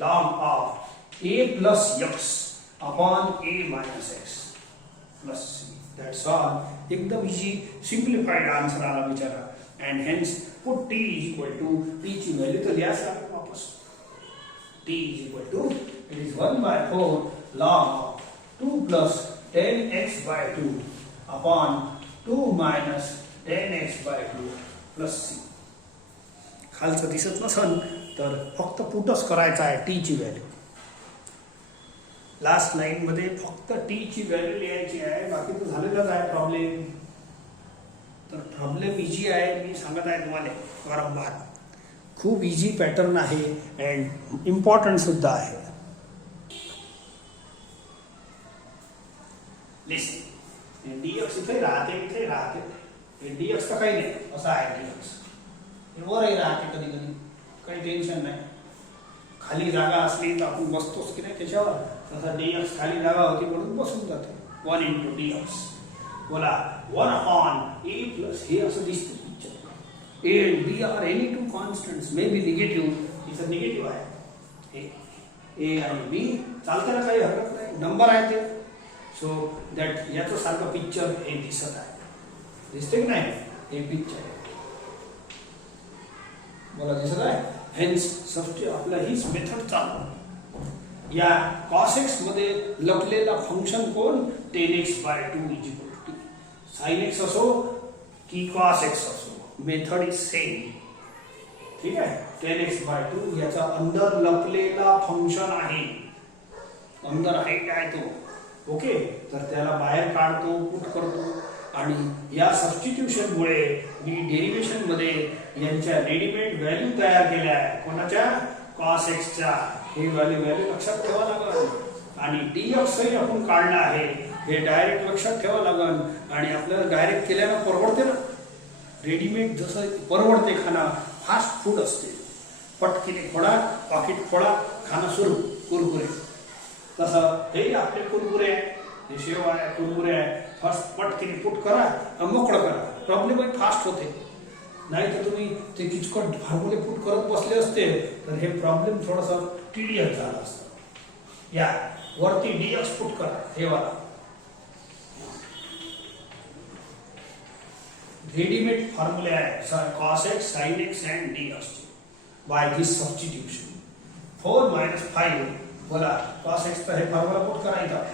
log of a plus x upon a minus x plus c. That's all. एकदम इजी सिम्प्लिफाईड आन्सर आला बिचारा. And hence put t is equal to t ची value तर द्याच लागेल वापस. t is equal to it is 1/4 log of 2 plus 10x/2 upon 2 minus 10x/2 plus c. खालचं दिसत नसन तर फक्त पुटच करायचं आहे t ची व्हॅल्यू. लास्ट लाईन मध्ये फक्त t ची व्हॅल्यू लिहायची आहे. बाकी तर झालेलाच आहे प्रॉब्लेम. तर प्रॉब्लेम इझी आहे, मी सांगत आहे तुम्हाला वारंवार. खूप इझी पॅटर्न आहे अँड इम्पॉर्टंट सुद्धा आहे. लिसन, dx इथे राहते. dx तर काही नाही, असं आहे dx. वरही राहते कधी कधी, काही टेन्शन नाही. खाली जागा असली तर आपण बसतोच की नाही त्याच्यावर, तसं dx खाली जागा होती म्हणून बसून जाते. 1 into dx. बोला 1/a प्लस हे असं दिसतं picture. a and b are any two constants, may be negative. इथं निगेटिव्ह आहे. a आणि b चालताना काही हरकत नाही, नंबर आहे ते. सो दॅट याचं सारखं पिक्चर हे दिसत आहे. दिसते की नाही, हे पिक्चर आहे. बोला दिसत आहे. हेन्स सबस्टिट्यूट आपला हीच मेथड चालू. या cos x मध्ये लपलेला फंक्शन कोण 10x/2 is equal to sin x असो की cos x असो, मेथड इज सेम. ठीक आहे. 10x/2 याचा अंदर लपलेला फंक्शन आहे. अंदर आहे काय तो, ओके. तर त्याला बाहेर काढतो, पुट करतो. आणि या सबस्टिट्यूशन मुळे मी डेरिव्हेशन मध्ये यांच्या रेडीमेड व्हॅल्यू तयार केल्या आहे. कोणाच्या, cos x च्या. हे व्हॅल्यू लक्षात ठेवा लागेल. आणि dx ही आपण काढला आहे, हे डायरेक्ट लक्षात ठेवा लागेल. आणि आपल्याला डायरेक्ट केल्यानं परवडते ना. रेडीमेड जसं परवडते खाणं, फास्ट फूड असते. पटकीने फोडा, पाकिट फोडा, खाणं सुरू, कुरकुरे. तसं हे आपले कुरकुरे आहे, हे शेव आहे, कुरकुरे आहे. फास्ट पटकीने पुट करा, मोकळं करा. प्रॉब्लेम फास्ट होते. नाही तर तुम्ही ते किचकट फॉर्म्युले पुट करत बसले असते तर हे प्रॉब्लेम थोडासा टीडियस झाला असता. या वरती dx पुट करा, हे वाला रेडीमेड फॉर्म्युले आहे cos x, sin x and dx by this substitution. 4 - 5 बोला cos x तर हे फॉर्म्युला पुट करायचा.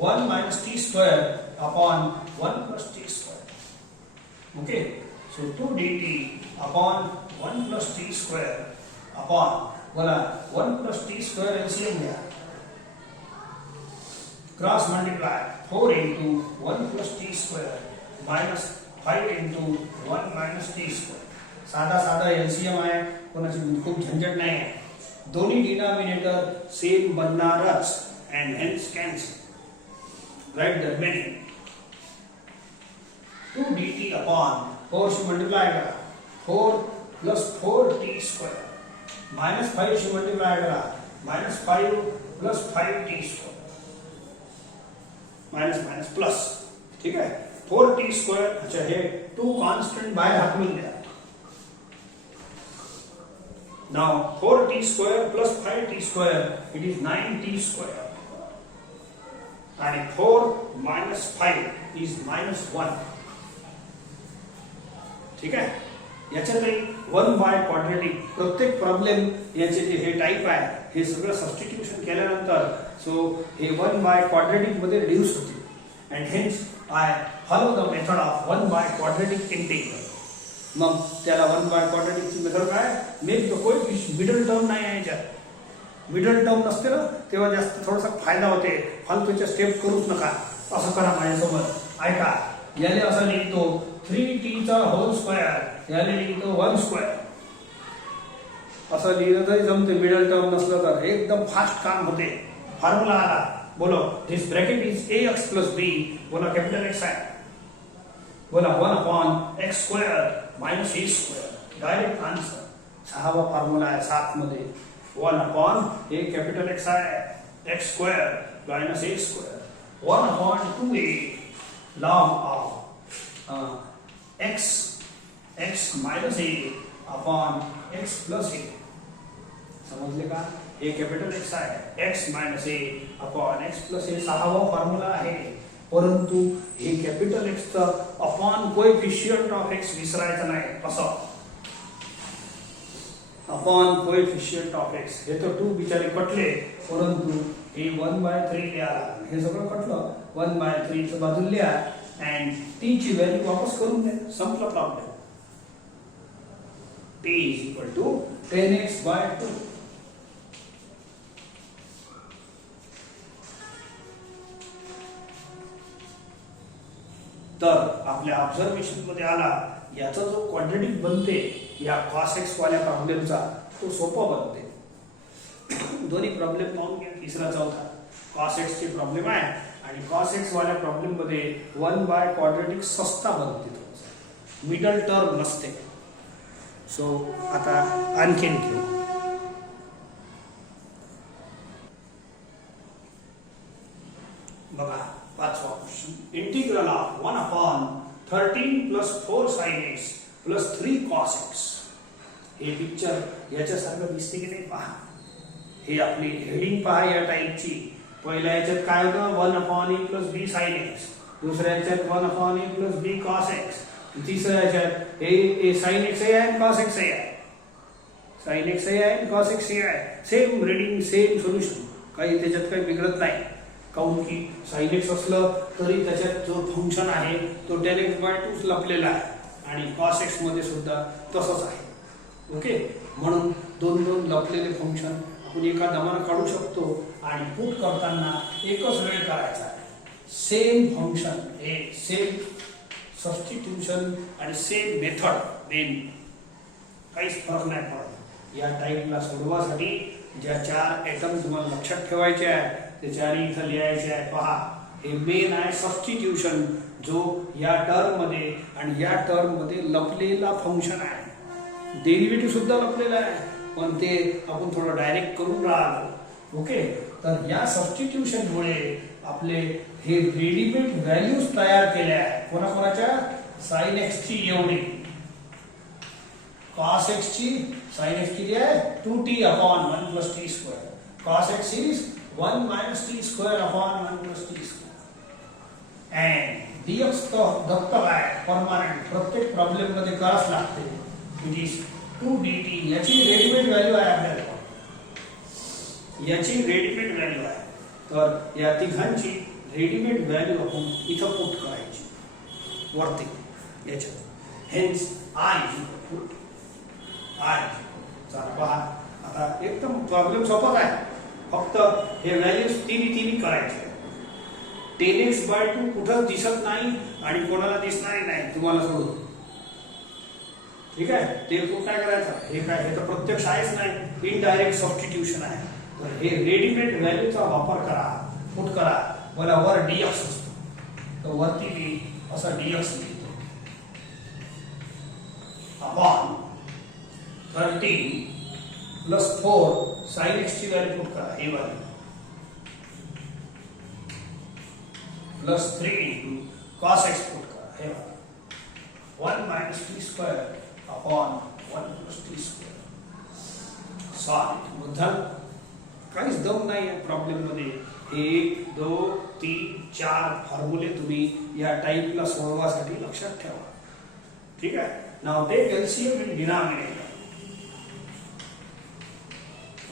1 - t square upon 1 plus t square. Okay, so 2 dt upon 1 plus t square upon बोला 1 plus t square LCM लिया. Cross multiply 4 into 1 plus t square minus 5 into 1 minus t square. साधा LCM आहे, कोणाची खूप झंझट नाही आहे. दोन्ही डिनॉमिनेटर सेम बनणारच and hence cancel. Write the remaining. 2 dt upon 4 say multiply करा. 4 plus 4t square minus 5 से मल्टीप्लाई करा. minus 5 plus 5t square minus plus. ठीक आहे. 4t², अच्छा हे 2 कॉन्स्टंट बाहेर हाकलून द्या. Now 4t² plus 5t², it is 9t². आणि 4 minus 5 is -1. ठीक आहे. याच्यातही 1 बाय क्वाड्रेटिक प्रत्येक प्रॉब्लेम याचे जे हे टाइप आहे हे सगळं सबस्टिट्यूशन केल्यानंतर सो हे 1 बाय क्वाड्रेटिक मध्ये रिड्यूस होते. And hence I follow the method of 1 by quadratic integral. मग त्याला 1 बाय क्वाड्रेटिकची मेथड काय, make the coefficient, middle term नाही आहे याच्यात. मिडल टर्म नसते ना तेव्हा जास्त थोडासा फायदा होते. फालतूच्या स्टेप करूच नका. असं करा माझ्यासोबत, ऐका. याले असं लिहितो 3t² याले लिहितो 1². असं लिहिलं तरी जमते. मिडल टर्म नसलं तर एकदम फास्ट काम होते. फॉर्म्युला आला, बोलो दिस ब्रॅकेट इज ax + b, बोला कॅपिटल X आहे, बोला 1/x² - a². Direct answer. 6वा formula आहे 7 मध्ये. 1/, कॅपिटल X आहे, x² - a². 1/2a log of x minus a upon x plus a. समजले का. हे कॅपिटल X आहे, x minus a upon x plus a 6वा फॉर्म्युला आहे. परंतु हे कॅपिटल X चा अपॉन कोएफिशिएंट ऑफ x विसरायचं नाही. असं अपॉन कोएफिशिएंट ऑफ x, हे तर 2 बिचारे कटले, परंतु हे 1/3 लिहा. हे सगळं कटलं. 1/3 चं बाजूला लिहा अँड t ची व्हॅल्यू वापस करून द्या. संपला प्रॉब्लेम. t = 10x/2. तर आपल्या ऑब्झर्वेशन मध्ये आला याचा जो क्वाड्रेटिक बनते या cos x वाल्या प्रॉब्लेमचा, तो सोपा बनते. दोन्ही प्रॉब्लेम पाहून घ्या. तिसरा चौथा cos x चे प्रॉब्लेम आहे आणि cos x वाल्या प्रॉब्लेम मध्ये 1 बाय क्वाड्रेटिक सस्ता बनते. मिडल टर्म नसते. सो आता आणखीन घेऊ. बघा 5वा question. Integral of 1/13 + 4 sin x + 3 cos x. हे पिक्चर याच्यासारखं दिसते की नाही पहा. हे आपली हेडिंग पहा या टाइपची. पहिल्या याच्यात काय होतं 1/a + b sin x, दुसऱ्या याच्यात 1/a + b cos x, तिसऱ्या याच्यात हे sin x आहे आणि cos x आहे. sin x आहे आणि cos x आहे. Same reading same solution. काही त्याच्यात काही बिघडत नाही. काऊन की sin x असलं तरी त्याच्यात जो फंक्शन आहे तो tan x/2 लपलेला आहे आणि cos x मध्ये सुद्धा तसंच आहे. ओके. म्हणून दोन लपलेले फंक्शन आपण एका दमानं काढू शकतो आणि पुट करताना एकच वेळ करायचा आहे. सेम फंक्शन, हे सेम सबस्टिट्यूशन आणि सेम मेथड, मेन काहीच फरक नाही पडत. या टाइपला सोडवासाठी ज्या 4 आयटम तुम्हाला लक्षात ठेवायचे आहे ते 4 इथं लिहायचे आहे. पहा, हे मेन आहे सबस्टिट्यूशन, जो या टर्म मध्ये आणि या टर्म मध्ये लपलेला फंक्शन आहे. डेरिव्हेटिव्ह सुद्धा लपलेला आहे पण ते आपण थोडं डायरेक्ट करून राहिलो. ओके. तर या सबस्टिट्यूशन मुळे आपले हे रेडीमेड व्हॅल्यूज तयार केल्या आहेत. कोणाकोणाच्या? sin x ची एवढी, cos x ची, sin x किती आहे 2t/1 + t². cos x is 1 - t²/1 + t². and dx तो दत्तक आहे, परमानंट, प्रत्येक प्रॉब्लेम मध्ये करावंच लागते. It is 2dt. याची रेडीमेड व्हॅल्यू आहे आपल्याला. याची रेडीमेड व्हॅल्यू आहे. तर या तिघांची रेडीमेड व्हॅल्यू आपण इथं पुट करायची वरती याच्यात. हेन्स i चला पहा. आता एकदम प्रॉब्लेम सोपाच आहे. फक्त हे व्हॅल्यूज तिन्ही करायचे. 10x/2 कुठं दिसत नाही आणि कोणाला दिसणारही नाही तुम्हाला सोडून. ठीक आहे. ते पुट काय करायचं, हे काय, हे तर प्रत्यक्ष आहेच नाही, इनडायरेक्ट सबस्टिट्यूशन आहे. तर हे रेडीमेड व्हॅल्यूचा वापर करा, पुट करा. मला वर dx असतो तर वरती मी असं dx लिहितो अपॉन 13 + 4 sin x ची व्हॅल्यू पुट करा, ही वाली, +3 × कॉस एक्स पुट करा, हे बघा 1 minus t square upon 1 plus t square. Solve झालं. काहीच दम नाही आहे प्रॉब्लेम मध्ये. 1 2 3 4 फॉर्म्युले तुम्ही या टाइपला सोडवण्यासाठी लक्षात ठेवा. ठीक आहे. नाव टेक एलसीएम इन डिनॉमिनेटर.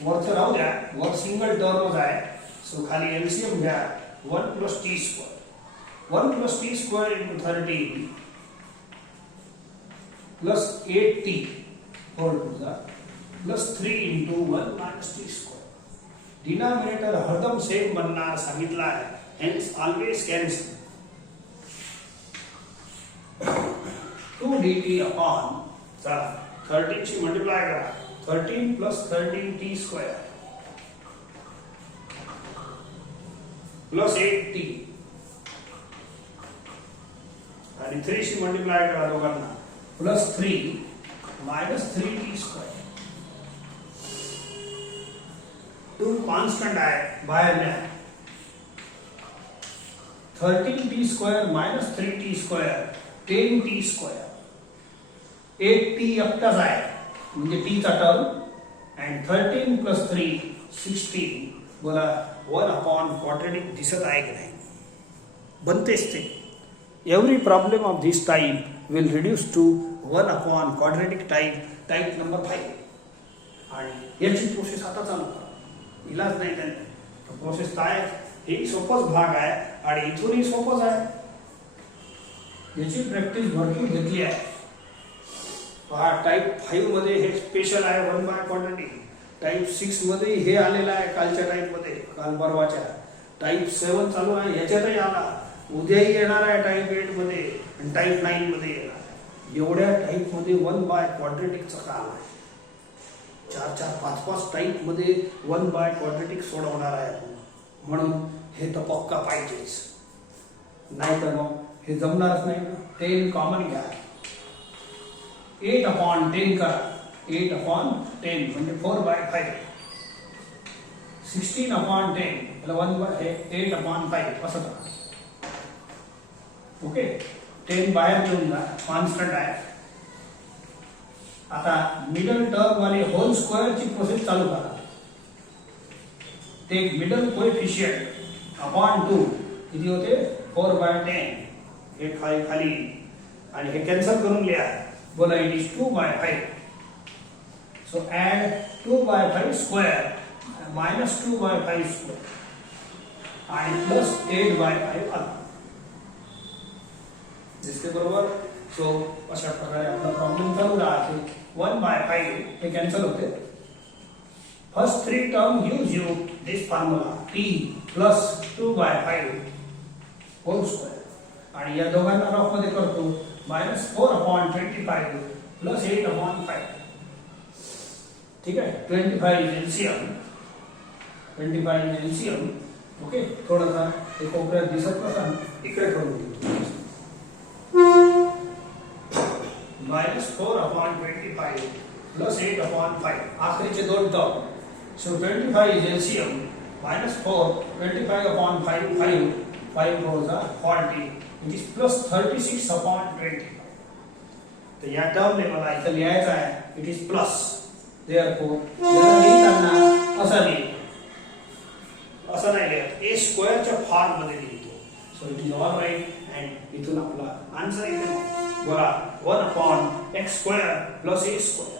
वरचं राहू द्या, वर सिंगल टर्मच आहे. सो खाली एलसीएम घ्या. 1 plus t square. 1 plus t square into 13 plus 8t whole to the plus 3 into 1 minus t square. Denominator हरदम सेम बनणार सांगितलं आहे. Hence always cancel. 2 dt upon, चला 13 ची मल्टिप्लाय करा. 13 plus 13 T square plus 8t आणि 3 शी multiply करा दोघांना. Plus 3 minus 3t square. 2 constant आहे बाहेर न्या. 13t square minus 3t square 10t square. 8t एकटाच आहे म्हणजे t चा टर्म. And 13 plus 3 16. बोला 1 अपॉन क्वाड्रेटिक दिसत आहे की नाही? बनतेच ते. Every problem of this type will reduce to 1 upon quadratic type number 5. आणि याची प्रोसेस आता चालू करा. इलाज नाही त्यांना. प्रोसेस काय? हे सोपंच भाग आहे आणि इथूनही सोपंच आहे. याची प्रॅक्टिस भरपूर घेतली आहे. पहा टाइप 5 मध्ये हे स्पेशल आहे 1 बाय क्वाड्रेटिक. टाइप 6 मध्ये हे आलेलं आहे कालच्या टाइप मध्ये, काल परवाच्या. टाइप 7 चालू आहे याच्यातही आला. उद्याही येणार आहे टाइप 8 मध्ये आणि टाइप 9 मध्ये येणार आहे. एवढ्या टाइप मध्ये 1 बाय क्वाड्रेटिकचं काम आहे. 4 5 टाइप मध्ये 1 बाय क्वाड्रेटिक सोडवणार आहे. म्हणून हे तर पक्का पाहिजेच. नाही तर मग हे जमणारच नाही. 10 कॉमन घ्या. 8 अपॉन 10 करा. 8 अपॉन 10 म्हणजे 4 बाय 5. 16 अपॉन 10 मतलब 1 बाय 8 अपॉन 5 असं करा. ओके. 10 बाहेर घेऊन जा, कॉन्स्टंट आहे. आता मिडल टर्म वाले होल स्क्वेअर ची प्रोसेस चालू करा. टेक मिडल कोएफिशिएंट अपॉन 2 किती होते 4 बाय 10. हे खाली आणि हे कॅन्सल करून लिहा. बोला it is 2 by 5. So add 2 by 5 square minus 2 by 5 square आणि प्लस 8 बाय 5 आला. दिसते बरोबर? सो अशा प्रकारे आपला प्रॉब्लेम चालू राहते. 1 बाय 5 हे कॅन्सल होते. First 3 term gives you this formula t plus 2 by 5 whole square. आणि या दोघांना रफ मध्ये करतो. Minus 4 upon 25 plus 8 upon 5. ठीक आहे. 25 is LCM. 25 is LCM. Okay. थोडासा हे कोपऱ्यात दिसत नसेल इकडे करून घेतो. Minus 4 upon 25 plus 8 upon 5. आखरीचे दोन term. So 25 is LCM. Minus 4 25 upon 5 5 4 40 it is plus 36 upon 25. तर या टर्मने मला इथं लिहायचं आहे इट इज प्लस. देअरफॉर याला लिहिताना असं लिहितो. असं नाही लिहत. ए स्क्वेअरच्या फॉर्म मध्ये लिहितो. So it is all right. And इथून आपला आन्सर येतो. बोला 1 upon x square plus a square.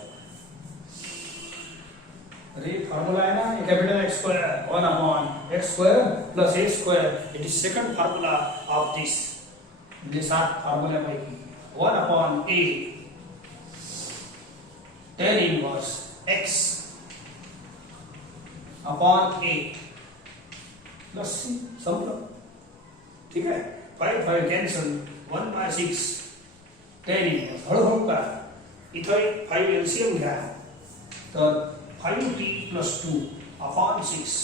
अरे फॉर्म्युला आहे ना capital x square 1 upon x square plus a square. It is second formula of this. म्हणजे 7 फॉर्म्युल्यापैकी 1 upon a tan inverse x upon a plus c. संपलं. ठीक आहे. 5 5 cancel. 1 bye 6 tan inverse. हळूहळू करा. इथं 5 एलसीएम घ्या. तर 5t प्लस 2 अपॉन 6.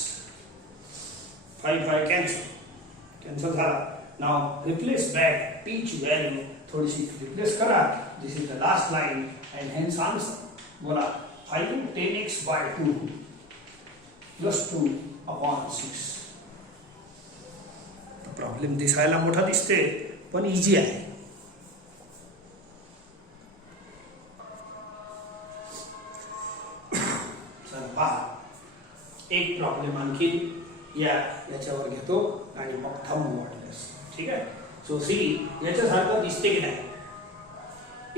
5 5 कॅन्सल झाला. नाउ रिप्लेस बॅक t ची व्हॅल्यू थोडीशी रिप्लेस करा. This is the last line and hence answer. बोला 5 10x by 2 plus 2 upon 6. Problem दिसायला मोठा दिसते पण इझी आहे. चल पहा, एक प्रॉब्लेम आणखी याच्यावर घेतो आणि मग थांबू वाटल्यास. ठीक आहे. सो सी, याच्यासारखं दिसते की नाही,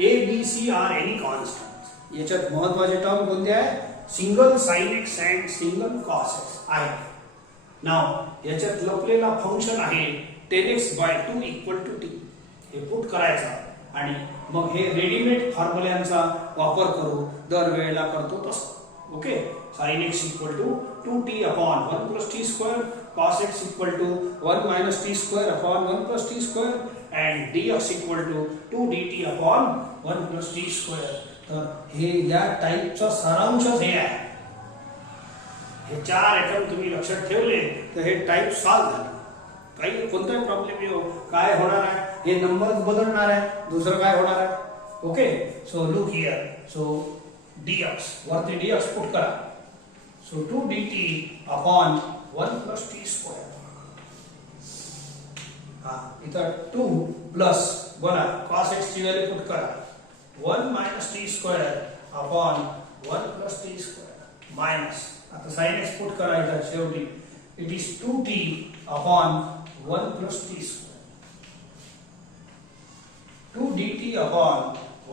A B C are any constant. याच्यात महत्वाचे टर्म कोणते आहे? Single sine x and single cos x आहे. नाव याच्यात लपलेला फंक्शन आहे 10x/2 इक्वल टू टी. हे पुट करायचं आणि मग हे रेडीमेड फॉर्म्युल्यांचा वापर करू दरवेळेला करतो तसं. Okay. sin x equal to 2t upon 1 plus t square, cos x equal to 1 minus t square upon 1 plus t square and dx equal to 2 dt upon 1 plus t square. तर हे या टाईपचा सारांशच हे आहे. हे 4 आयटम तुम्ही लक्षात ठेवले तर हे टाईप सॉल्व झाले. काही कोणताही प्रॉब्लेम येऊ, काय होणार आहे, हे नंबरच बदलणार आहे, दुसरं काय होणार आहे. Okay. So look here. So dx वरती dx पुट करा. So 2 dt upon 1 plus t square. इथं 2 प्लस बोला cos x ची व्हॅल्यू पुट करा 1 minus t square upon 1 plus t square minus आता sin x पुट करा इथं शेवटी it is 2t upon 1 plus t square 2 dt upon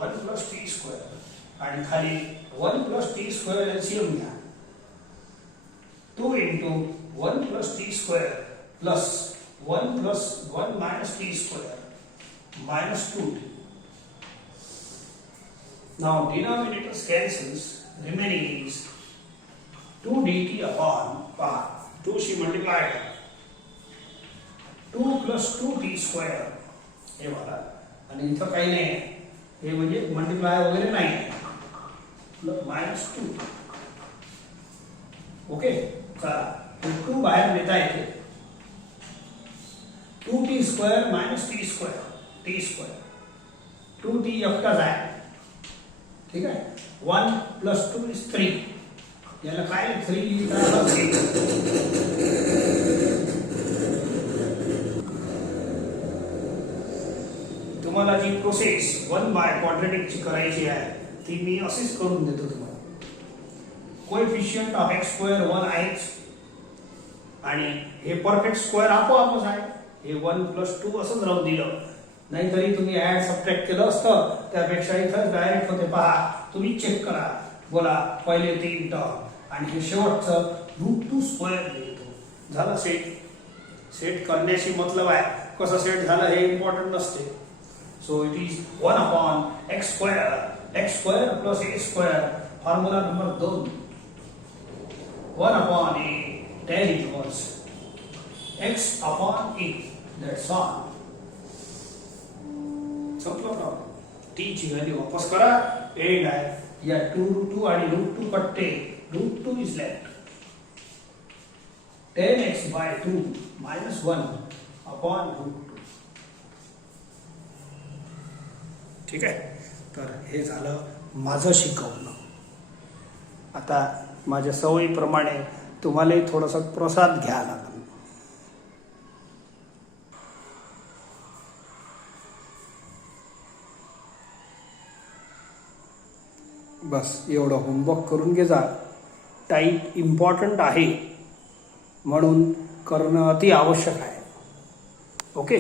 1 plus t square आणि खाली 1 प्लस टी स्क्वेअर एलसीएम घ्या 2 into 1 plus t square plus 1 plus 1 minus t square minus 2t. Now denominators cancels, remaining is 2 dt upon par 2 she multiplied 2 plus 2t square हे वाला आणि इथं काही नाही आहे हे म्हणजे मल्टिप्लाय वगैरे नाही आहे मायनस 2. ओके. चला 2 बाहेर देता येते 2t square minus t square T square 2t एकटाच आहे. ठीक आहे. 1 प्लस 2 इज 3. याला काय 3 लिहिता तुम्हाला जी प्रोसेस 1 बाय क्वाड्रेटिक ची करायची आहे ती मी अशीच करून देतो तुम्हाला. कोएफिशिएंट ऑफ x स्क्वेअर 1 आहेच आणि हे परफेक्ट स्क्वेअर आपोआपच आहे. हे 1 प्लस 2 असंच राहू दिलं नाहीतरी तुम्ही ऍड सबट्रॅक्ट केलं असतं त्यापेक्षा इथं डायरेक्ट होते. पहा तुम्ही चेक करा. बोला पहिले 3 टर्म आणि हे शेवटचं √2 स्क्वेअर लिहितो. झालं सेट. सेट करण्याशी मतलब आहे. कसं सेट झालं हे इम्पॉर्टंट नसते. So it is 1 upon x square plus a square formula number 2 1 upon a tan equals x upon a. That's all. संपला प्रॉब्लेम. t ची व्हॅल्यू वापस करा. एंड आहे या 2√2 आणि √2 कटते. √2 is left 10x/2 minus 1 upon √2. ठीक आहे. तर हे झालं माझं शिकवणं. आता माझ्या सवयीप्रमाणे तुम्हालाही थोडासा प्रसाद घ्या लागेल. बस एवढं होमवर्क करून घे जा. टाईप इम्पॉर्टंट आहे म्हणून करणं अति आवश्यक आहे. ओके.